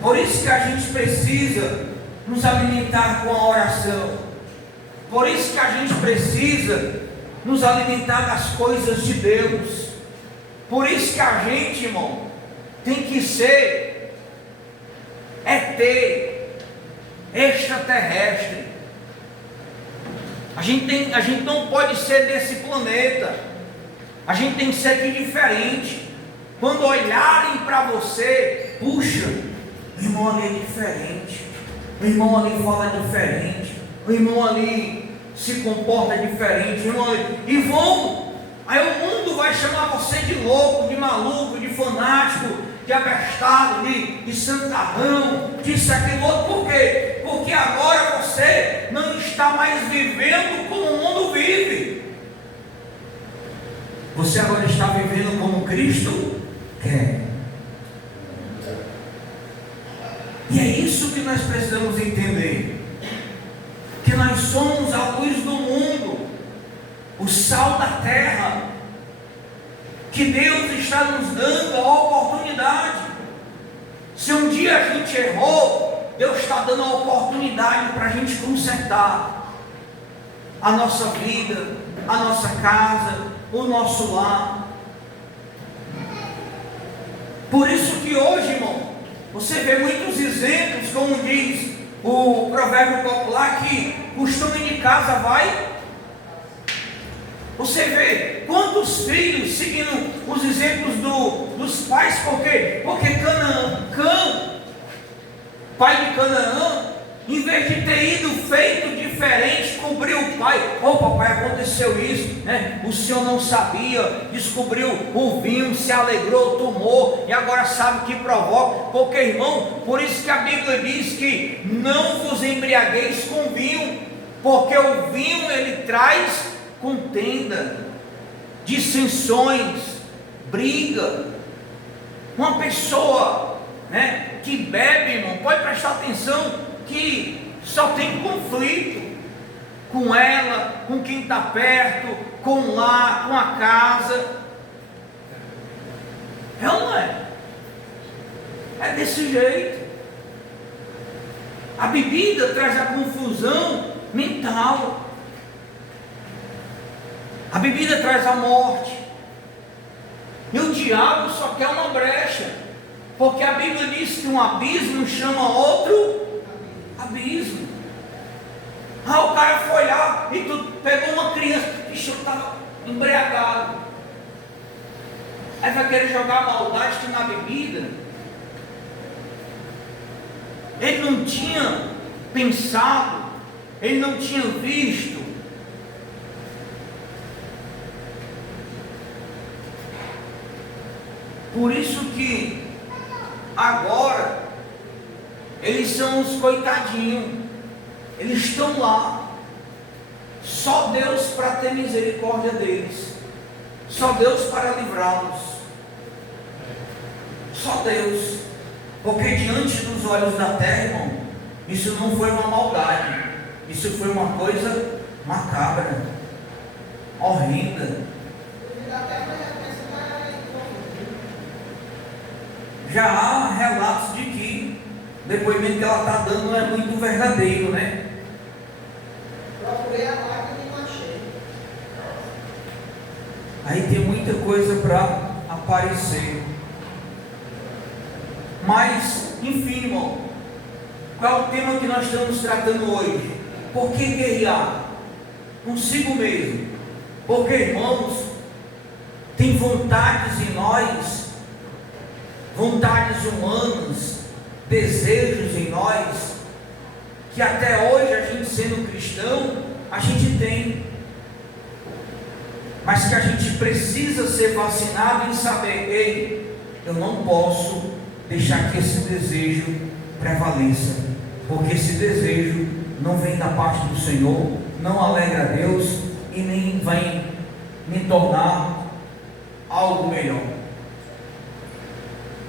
Por isso que a gente precisa nos alimentar com a oração. Por isso que a gente precisa nos alimentar das coisas de Deus. Por isso que a gente, irmão, tem que ser ET, extraterrestre. A gente não pode ser desse planeta. A gente tem que ser aqui diferente. Quando olharem para você, puxa, o irmão ali é diferente, o irmão ali fala diferente, o irmão ali se comporta diferente, o irmão ali, e vão, aí o mundo vai chamar você de louco, de maluco, de fanático, de abestado, de santarrão, disso, aquilo outro. Por quê? Porque agora você não está mais vivendo como o mundo vive. Você agora está vivendo como Cristo quer. E é isso que nós precisamos entender. Que nós somos a luz do mundo, o sal da terra. Que Deus está nos dando a oportunidade. Se um dia a gente errou, Deus está dando a oportunidade para a gente consertar a nossa vida, a nossa casa, o nosso lar. Por isso que hoje, irmão, você vê muitos exemplos, como diz o provérbio popular, que costume de casa vai. Você vê quantos filhos seguindo os exemplos dos pais. Por quê? Porque Cã, pai de Canaã, em vez de ter ido feito diferente, cobriu o pai. Ô papai, aconteceu isso, né? O senhor não sabia, descobriu o vinho, se alegrou, tomou, e agora sabe o que provoca. Porque, irmão, por isso que a Bíblia diz que não vos embriagueis com vinho, porque o vinho ele traz contenda, dissensões, briga. Uma pessoa, né, que bebe, irmão, pode prestar atenção que só tem conflito com ela, com quem está perto, com lá, com a casa. É ou não é? É desse jeito. A bebida traz a confusão mental. A bebida traz a morte. E o diabo só quer uma brecha. Porque a Bíblia diz que um abismo chama outro abismo. Ah, o cara foi lá e tu pegou uma criança. Ixi, eu estava embriagado. Aí vai querer jogar maldade na bebida. Ele não tinha pensado, ele não tinha visto. Por isso que agora eles são os coitadinhos, eles estão lá. Só Deus para ter misericórdia deles, só Deus para livrá-los, só Deus. Porque diante dos olhos da terra, irmão, isso não foi uma maldade, isso foi uma coisa macabra, horrenda. Já há relatos de que o depoimento que ela está dando não é muito verdadeiro, né? Procurei a placa e não achei. Aí tem muita coisa para aparecer. Mas, enfim, irmão, qual é o tema que nós estamos tratando hoje? Por que guerrear? Consigo mesmo. Porque, irmãos, tem vontades em nós, vontades humanas, desejos em nós, que até hoje a gente sendo cristão, a gente tem, mas que a gente precisa ser vacinado em saber, ei, eu não posso deixar que esse desejo prevaleça, porque esse desejo não vem da parte do Senhor, não alegra a Deus e nem vai me tornar algo melhor.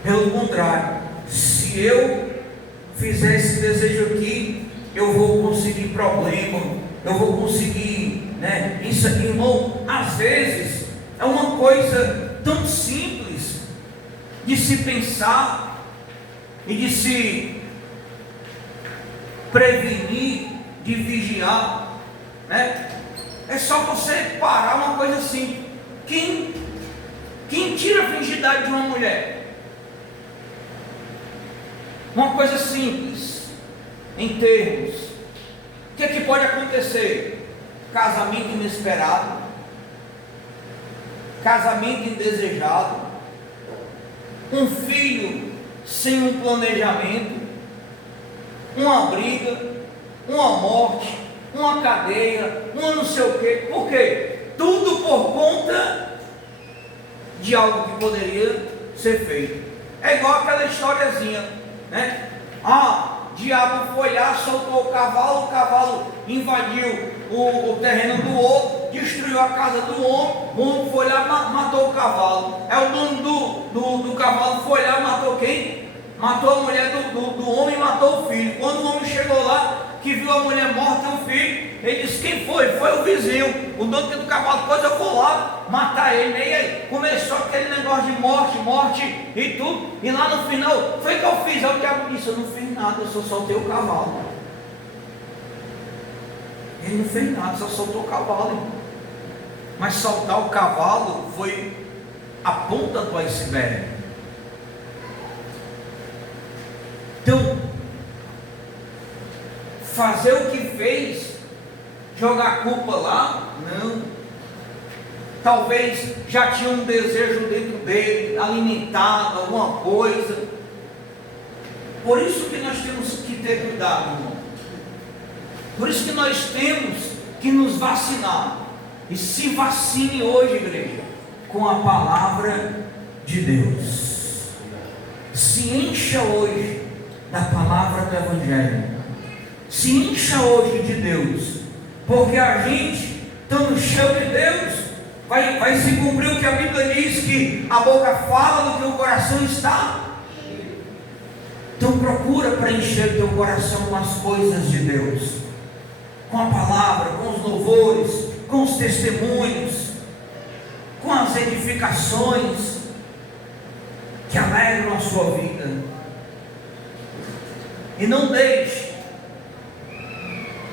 Pelo contrário, se eu fizer esse desejo aqui, eu vou conseguir problema, eu vou conseguir, né? Isso aqui, irmão, às vezes é uma coisa tão simples de se pensar e de se prevenir, de vigiar, né? É só você parar uma coisa assim. Quem tira a virgindade de uma mulher? Uma coisa simples, em termos. O que é que pode acontecer? Casamento inesperado, casamento indesejado, um filho sem um planejamento, uma briga, uma morte, uma cadeia, uma não sei o quê. Por quê? Tudo por conta de algo que poderia ser feito. É igual aquela historiazinha, né? Diabo foi lá, soltou o cavalo invadiu o terreno do outro, destruiu a casa do homem, o homem foi lá, matou o cavalo. É o dono do cavalo foi lá, matou quem? Matou a mulher do homem e matou o filho. Quando o homem chegou lá, que viu a mulher morta e o filho, ele disse: quem foi? Foi o vizinho, o dono do cavalo. Depois eu vou lá matar ele. E aí começou aquele negócio de morte e tudo. E lá no final, foi que eu fiz? Aí o diabo disse: eu não fiz nada, eu só soltei o cavalo. Ele não fez nada, só soltou o cavalo, irmão. Mas soltar o cavalo foi a ponta do iceberg. Então, fazer o que fez, jogar a culpa lá, não. Talvez já tinha um desejo dentro dele, alimentado, alguma coisa. Por isso que nós temos que ter cuidado, irmão. Por isso que nós temos que nos vacinar. E se vacine hoje, igreja, com a palavra de Deus. Se encha hoje da palavra do Evangelho. Se encha hoje de Deus. Porque a gente, estando cheio de Deus, vai se cumprir o que a Bíblia diz, que a boca fala do que o coração está. Então procura preencher teu coração com as coisas de Deus, com a palavra, com os louvores, com os testemunhos, com as edificações que alegram a sua vida. E não deixe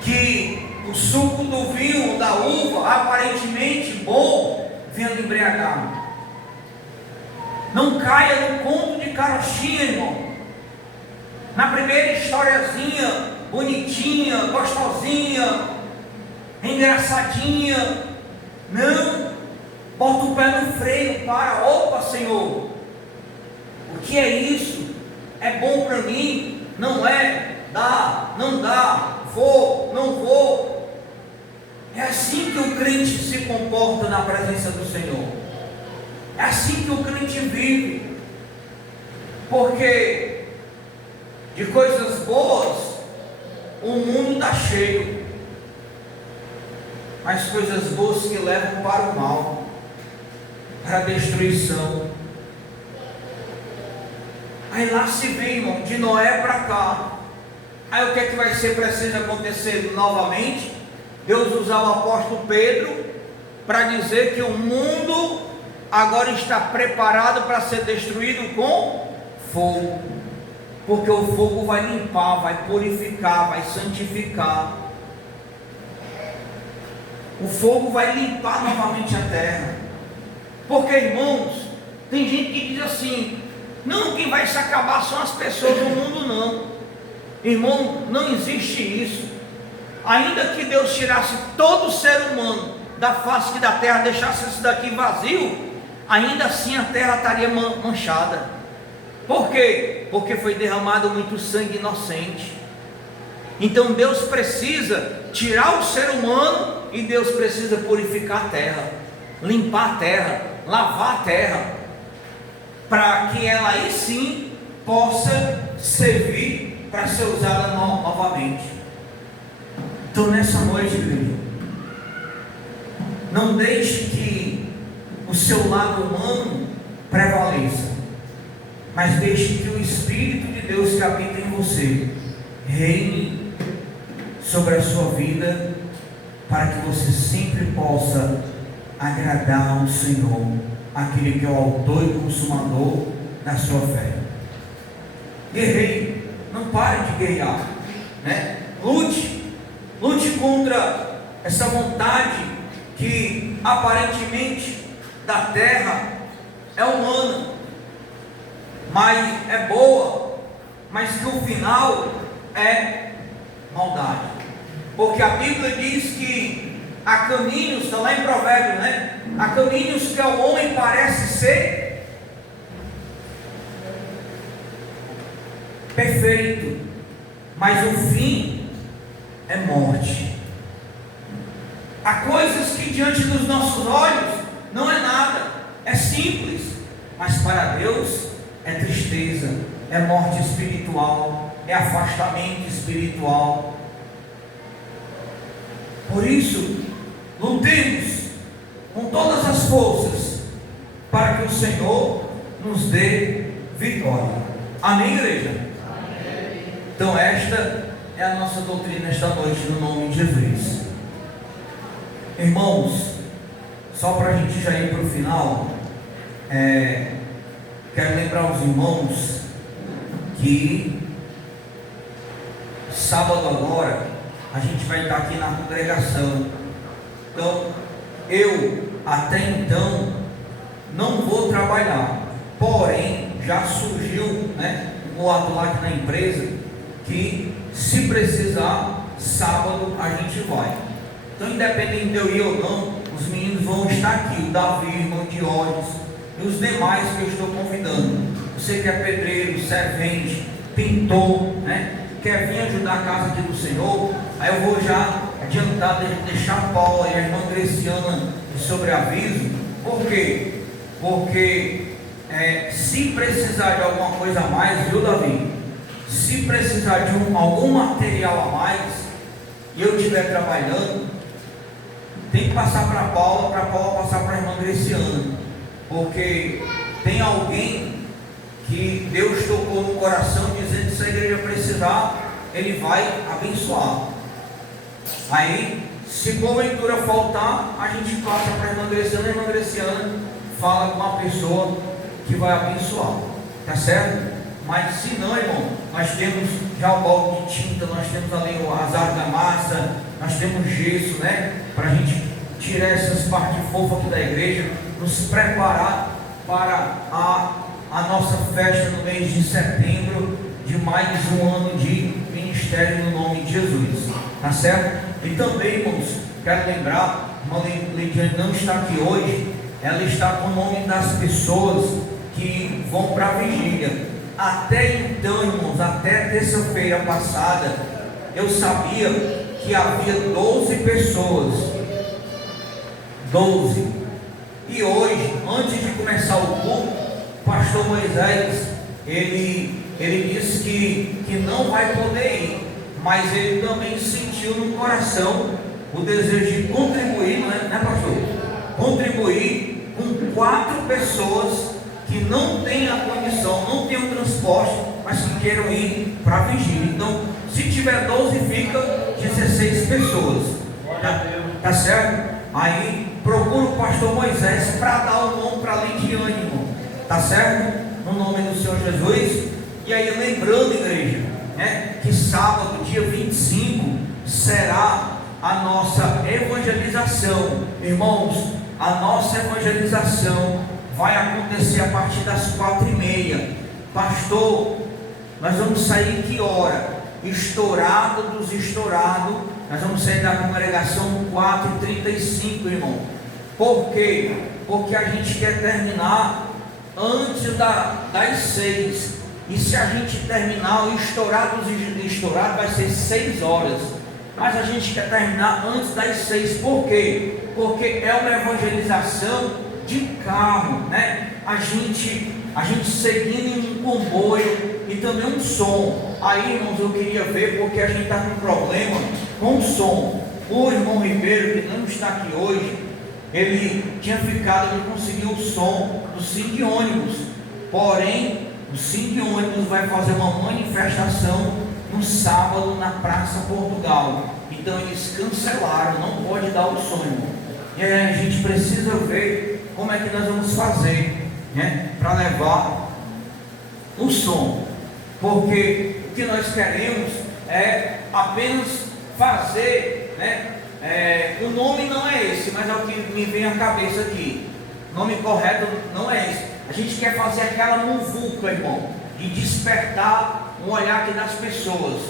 que o suco do vinho, da uva, aparentemente bom, venha lhe embriagar. Não caia no conto de carochinha, irmão. Na primeira historiazinha, bonitinha, gostosinha, engraçadinha. Não, bota o pé no freio, para. Opa, Senhor, o que é isso? É bom para mim? Não é? Dá, não dá, vou, não vou. É assim que o crente se comporta na presença do Senhor. É assim que o crente vive. Porque de coisas boas o mundo está cheio, mas coisas boas que levam para o mal, para a destruição. Aí lá se vê, irmão, de Noé para cá. Aí o que é que vai ser preciso acontecer novamente? Deus usar o apóstolo Pedro para dizer que o mundo agora está preparado para ser destruído com fogo. Porque o fogo vai limpar, vai purificar, vai santificar. O fogo vai limpar novamente a terra. Porque, irmãos, tem gente que diz assim: não, quem vai se acabar são as pessoas do mundo, não. Irmão, não existe isso. Ainda que Deus tirasse todo ser humano da face da terra, deixasse isso daqui vazio, ainda assim a terra estaria manchada. Por quê? Porque foi derramado muito sangue inocente. Então Deus precisa tirar o ser humano e Deus precisa purificar a terra, limpar a terra, lavar a terra, para que ela aí sim possa servir para ser usada novamente. Então nessa noite, igreja, não deixe que o seu lado humano prevaleça, mas deixe que o Espírito de Deus que habita em você reine sobre a sua vida, para que você sempre possa agradar ao Senhor aquele que é o autor e consumador da sua fé. Guerreie, não pare de guerrear, né? Lute contra essa vontade que aparentemente da terra é humana, mas é boa, mas que o final é maldade. Porque a Bíblia diz que há caminhos, está lá em Provérbios, né? Há caminhos que ao homem parece ser perfeito, mas o fim é morte. Há coisas que diante dos nossos olhos não é nada, é simples, mas para Deus é tristeza, é morte espiritual, é afastamento espiritual. Por isso, lutemos com todas as forças para que o Senhor nos dê vitória. Amém, igreja? Amém. Então esta é a nossa doutrina esta noite, no nome de Jesus. Irmãos, só para a gente já ir para o final, quero lembrar os irmãos que sábado agora a gente vai estar aqui na congregação. Então, eu até então não vou trabalhar, porém já surgiu, né, um boato lá aqui na empresa que se precisar, sábado a gente vai. Então, independente de eu ir ou não, os meninos vão estar aqui, o Davi, o irmão Diógenes e os demais que eu estou convidando. Você que é pedreiro, servente, pintor, né, quer vir ajudar a casa aqui do Senhor, aí eu vou já adiantar, deixar a Paula e a irmã Graciana de sobreaviso. Por quê? Porque se precisar de alguma coisa a mais, viu, Davi? Se precisar de algum material a mais e eu estiver trabalhando, tem que passar para a Paula passar para a irmã Graciana, porque tem alguém que Deus tocou no coração dizendo que se a igreja precisar, Ele vai abençoar. Aí, se porventura faltar, a gente passa para a irmã Graciana fala com a pessoa que vai abençoar, tá certo? Mas se não, irmão, nós temos já o balde de tinta, nós temos ali as argamassa, nós temos gesso, né? Para a gente tirar essas partes fofas aqui da igreja, nos preparar para a nossa festa no mês de setembro, de mais um ano de ministério no nome de Jesus, tá certo? E também, irmãos, quero lembrar, a irmã Lidiane não está aqui hoje, ela está com o nome das pessoas que vão para a vigília. Até então, irmãos, até terça-feira passada, eu sabia que havia 12 pessoas, 12, e hoje, antes de começar o culto, o pastor Moisés, ele disse que não vai poder ir, mas ele também sentiu no coração o desejo de contribuir, né pastor? Contribuir com 4 pessoas que não têm a condição, não têm o transporte, mas que queiram ir para a vigília. Então, se tiver 12, fica 16 pessoas, tá certo? Aí procura o pastor Moisés para dar o nome para Lidiane, irmão, tá certo? No nome do Senhor Jesus. E aí, lembrando, igreja, né, que sábado, dia 25, será a nossa evangelização. Irmãos, a nossa evangelização vai acontecer a partir das 4h30. Pastor, nós vamos sair que hora? Estourado dos estourados, nós vamos sair da congregação 4h35, irmão. Por quê? Porque a gente quer terminar antes das 6. E se a gente terminar o estourado vai ser 6 horas. Mas a gente quer terminar antes das 6. Por quê? Porque é uma evangelização de carro, né? A gente seguindo em um comboio e também um som. Aí, irmãos, eu queria ver, porque a gente está com um problema com o som. O irmão Ribeiro, que não está aqui hoje, ele tinha ficado, ele conseguiu o som do Sim de ônibus. Porém, o Sim de ônibus vai fazer uma manifestação no sábado na Praça Portugal. Então eles cancelaram, não pode dar o som, irmão. E aí a gente precisa ver como é que nós vamos fazer, né, para levar o som, porque o que nós queremos é apenas fazer, né, o nome não é esse, mas é o que me vem à cabeça aqui. O nome correto não é esse. A gente quer fazer aquela muvuca, irmão, de despertar um olhar aqui das pessoas,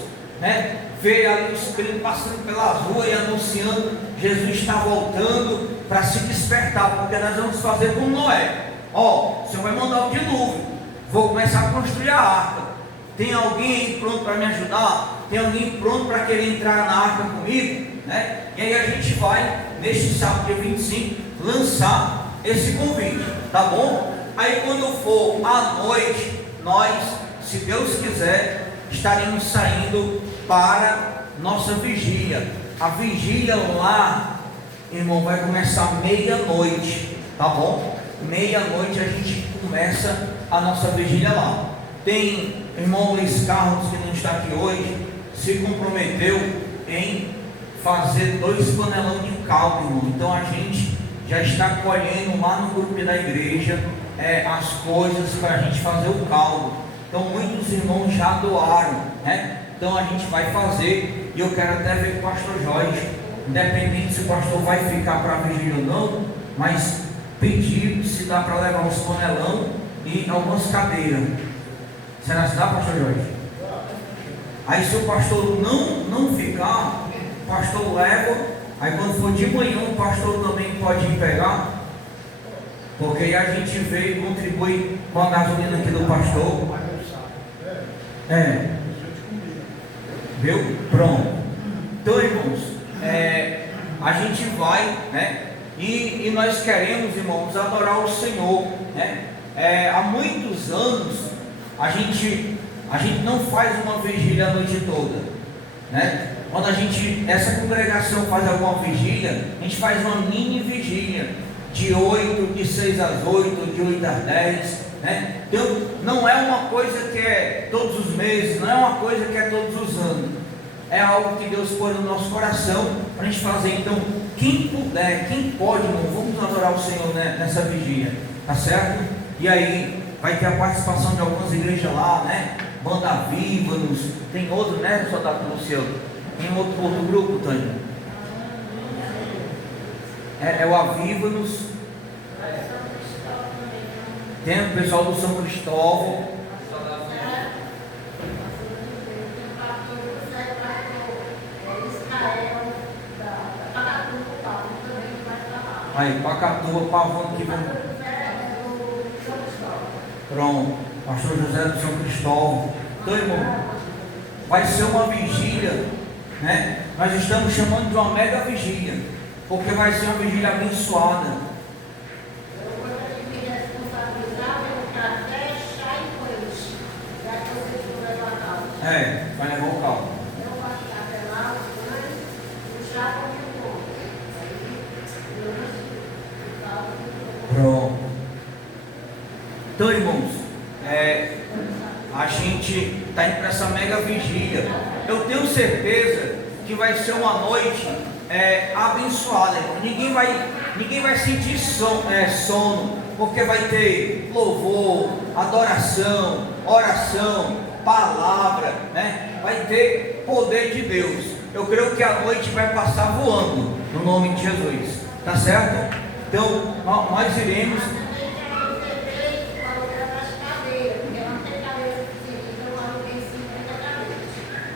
né? Ver ali o Espírito passando pelas ruas e anunciando: Jesus está voltando, para se despertar, porque nós vamos fazer como Noé. Ó, o Senhor vai mandar o dilúvio, vou começar a construir a arca. Tem alguém aí pronto para me ajudar? Tem alguém pronto para querer entrar na arca comigo? Né? E aí a gente vai, neste sábado dia 25, lançar esse convite, tá bom? Aí quando for à noite, nós, se Deus quiser, estaremos saindo para nossa vigília. A vigília lá, irmão, vai começar meia-noite, tá bom? Meia-noite a gente começa a nossa vigília lá. Tem irmão Luiz Carlos, que não está aqui hoje, se comprometeu em fazer 2 panelão de caldo, irmão. Então a gente já está colhendo lá no grupo da igreja as coisas para a gente fazer o caldo. Então muitos irmãos já doaram, né? Então a gente vai fazer, e eu quero até ver com o pastor Jorge, independente se o pastor vai ficar para a vigília ou não, mas pedir se dá para levar uns panelão e algumas cadeiras. Será que dá, pastor Jorge? Aí se o pastor não ficar, o pastor leva. Aí quando for de manhã, o pastor também pode ir pegar, porque aí a gente veio e contribui com a gasolina aqui do pastor. Viu? Pronto. Então, irmãos, a gente vai, né? E nós queremos, irmãos, adorar o Senhor, né? Há muitos anos a gente não faz uma vigília a noite toda, né? Quando essa congregação faz alguma vigília, a gente faz uma mini vigília de 8, de 6 às 8, de 8 às 10, né? Então não é uma coisa que é todos os meses, não é uma coisa que é todos os anos, é algo que Deus põe no nosso coração para a gente fazer. Então quem puder, quem pode, irmão, vamos adorar o Senhor, né, nessa vigília, tá certo? E aí vai ter a participação de algumas igrejas lá, né? Banda Vívanos, tem outro, né, soldado Luciano? Tem outro grupo, Tânia? É o Avívanos. Tem o pessoal do São Cristóvão. Aí, Pacatuba, Pavão, que vão. Pronto, pastor José do São Cristóvão. Então, irmão, vai ser uma vigília, né? Nós estamos chamando de uma mega vigília, porque vai ser uma vigília abençoada. Vai levar o carro. Pronto. Então, irmãos, a gente está indo para essa mega vigília. Eu tenho certeza que vai ser uma noite abençoada, irmão. Ninguém vai sentir sono, porque vai ter louvor, adoração, oração, palavra, né? Vai ter poder de Deus. Eu creio que a noite vai passar voando, no nome de Jesus, tá certo? Então nós iremos.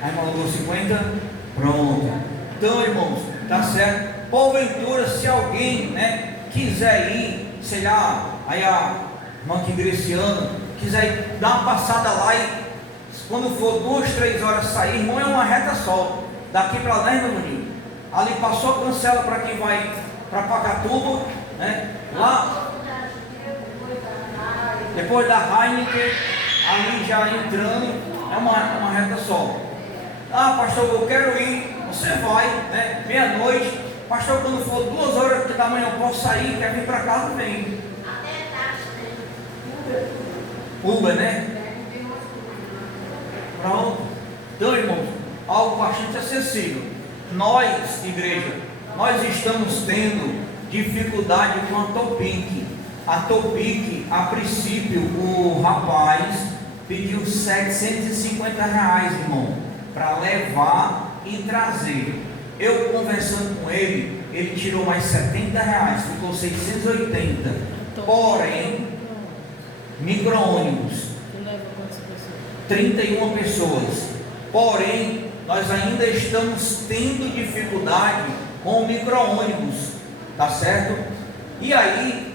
Aí mandou 50? Pronto. Então, irmãos, tá certo? Porventura, se alguém, né, quiser ir, sei lá, aí a irmã aqui Greciana quiser ir, dar uma passada lá e quando for 2, 3 horas sair, irmão, é uma reta só. Daqui para lá, irmão Maninho. Ali passou, cancela para quem vai para Pacatuba, né? Lá, depois da Heineken, ali já entrando, é uma reta só. Ah, pastor, eu quero ir. Você vai, né? Meia-noite. Pastor, quando for 2 horas da manhã eu posso sair, quer vir para casa, vem. Uber, né? Pronto. Então, irmãos, algo bastante acessível. Nós, igreja, nós estamos tendo dificuldade com a Topink. a Topic, a princípio, o rapaz pediu R$750, irmão, para levar e trazer. Eu conversando com ele, ele tirou mais R$70, ficou 680. Porém, micro-ônibus, 31 pessoas. Porém, nós ainda estamos tendo dificuldade com o micro-ônibus, tá certo? E aí,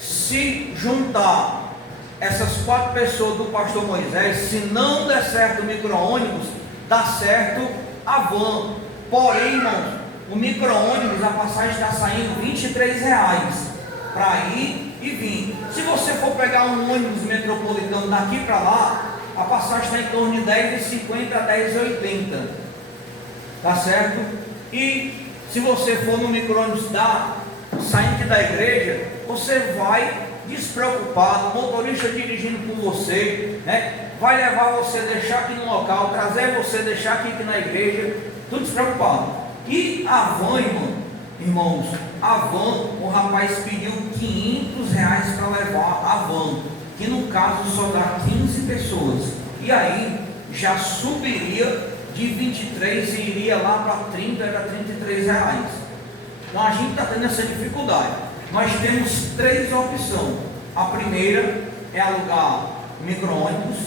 se juntar essas 4 pessoas do pastor Moisés, se não der certo o micro-ônibus, dá certo a van. Porém, irmãos, o micro-ônibus, a passagem está saindo R$23 para ir e vir. Se você for pegar um ônibus metropolitano daqui para lá, a passagem está em torno de R$10,50 a R$10,80, tá certo? E se você for no micro-ônibus saindo da igreja, você vai despreocupado, o motorista dirigindo por você, né? Vai levar você, deixar aqui no local, trazer você, deixar aqui na igreja, tudo despreocupado. E a van, irmãos, a van, o rapaz pediu R$500 para levar a van, que no caso só dá 15 pessoas, e aí já subiria de 23 e iria lá para 30, era R$33. Então a gente está tendo essa dificuldade. Nós temos 3 opções. A primeira é alugar micro-ônibus,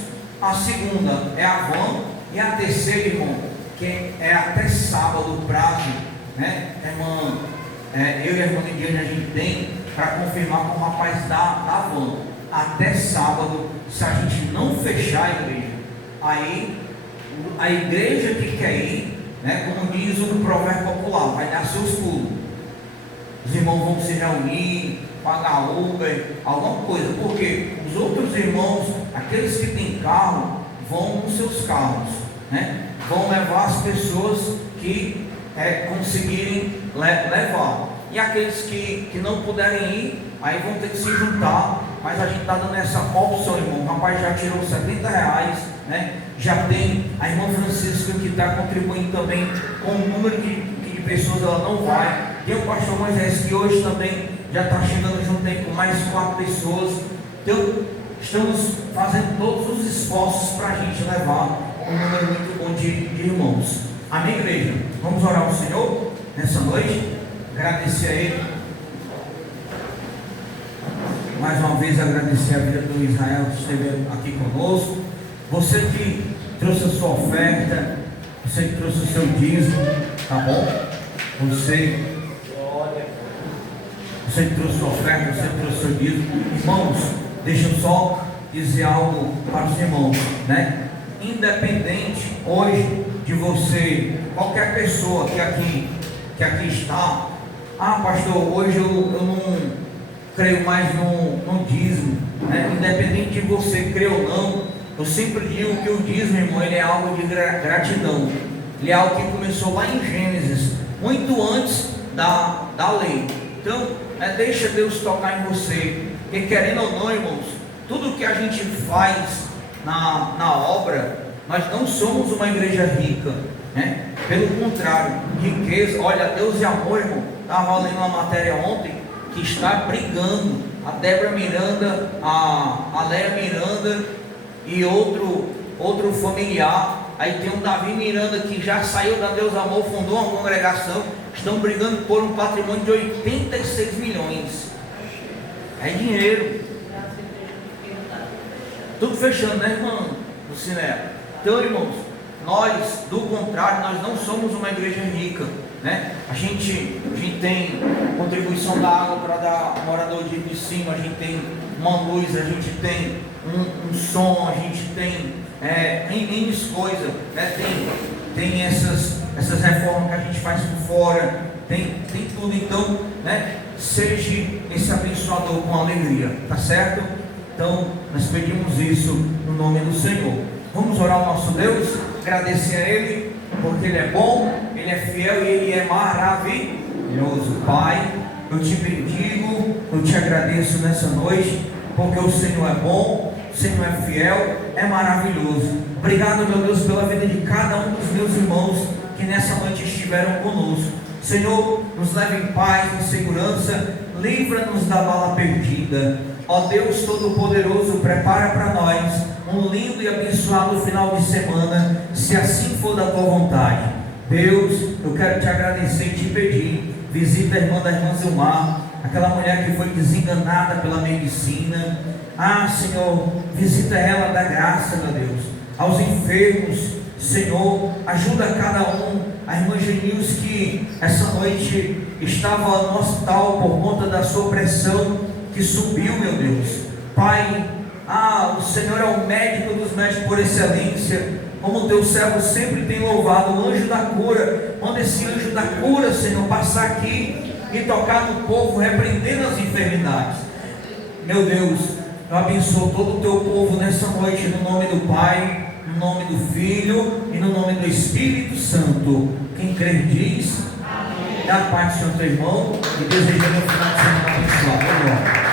a segunda é a van, e a terceira, irmão, que é até sábado o prazo, né? Eu e a irmã Lidiane, a gente tem para confirmar com o rapaz da van. Até sábado, se a gente não fechar a igreja, aí a igreja que quer ir, né, como diz o provérbio popular, vai dar seus pulos. Os irmãos vão se reunir, pagar Uber, alguma coisa, porque os outros irmãos, aqueles que têm carro, vão com seus carros, né? Vão levar as pessoas que conseguirem levar, e aqueles que não puderem ir, aí vão ter que se juntar. Mas a gente está dando essa opção, irmão. O rapaz já tirou R$70, né? Já tem a irmã Francisca que está contribuindo também com o número de pessoas, ela não vai. Tem o pastor Moisés que hoje também já está chegando junto aí com mais 4 pessoas. Então, estamos fazendo todos os esforços para a gente levar um número muito bom de irmãos. Amém, igreja? Vamos orar ao Senhor nessa noite, agradecer a Ele. Mais uma vez agradecer a vida do Israel que esteve aqui conosco. Você que trouxe a sua oferta, você que trouxe o seu dízimo, tá bom? Você que trouxe a sua oferta, você que trouxe o seu dízimo. Irmãos, deixa eu só dizer algo para os irmãos, né? Independente hoje de você, qualquer pessoa que aqui está, pastor, hoje eu não creio mais no dízimo, né? Independente de você crer ou não, eu sempre digo que o dízimo, irmão, ele é algo de gratidão. Ele é algo que começou lá em Gênesis, muito antes da lei. Então, deixa Deus tocar em você, porque querendo ou não, irmãos, tudo que a gente faz na obra, nós não somos uma igreja rica, né? Pelo contrário, riqueza, olha, Deus e amor, irmão. Estava lendo uma matéria ontem que está brigando a Débora Miranda, a Léa Miranda e outro familiar. Aí tem um Davi Miranda que já saiu da Deus Amor, fundou uma congregação, estão brigando por um patrimônio de 86 milhões. É dinheiro. Tudo fechando, né, irmão? Do cinema. Então, irmãos, nós, do contrário, nós não somos uma igreja rica, né? A gente tem contribuição da água para dar morador de cima, a gente tem uma luz, a gente tem um som, a gente tem N coisas, né? Tem essas reformas que a gente faz por fora, tem tudo. Então, né? Seja esse abençoador com alegria, tá certo? Então, nós pedimos isso no nome do Senhor. Vamos orar ao nosso Deus, agradecer a Ele, porque Ele é bom, Ele é fiel e Ele é maravilhoso. Pai, eu te bendigo, eu te agradeço nessa noite, porque o Senhor é bom, o Senhor é fiel, é maravilhoso. Obrigado, meu Deus, pela vida de cada um dos meus irmãos que nessa noite estiveram conosco. Senhor, nos leve em paz, em segurança, livra-nos da bala perdida. Ó Deus Todo-Poderoso, prepara para nós um lindo e abençoado final de semana, se assim for da tua vontade. Deus, eu quero te agradecer e te pedir, visita a irmã da irmã Zilmar, aquela mulher que foi desenganada pela medicina. Senhor, visita ela, dá graça, meu Deus, aos enfermos. Senhor, ajuda cada um. A irmã Genils, que essa noite estava no hospital por conta da sua pressão que subiu, meu Deus. Pai, o Senhor é o médico dos médicos por excelência. Como o teu servo sempre tem louvado, o anjo da cura. Manda esse anjo da cura, Senhor, passar aqui e tocar no povo, repreendendo as enfermidades. Meu Deus, eu abençoo todo o teu povo nessa noite, no nome do Pai, no nome do Filho e no nome do Espírito Santo. Quem crer diz: dá a paz do Senhor, teu irmão, e desejando um final de semana abençoado.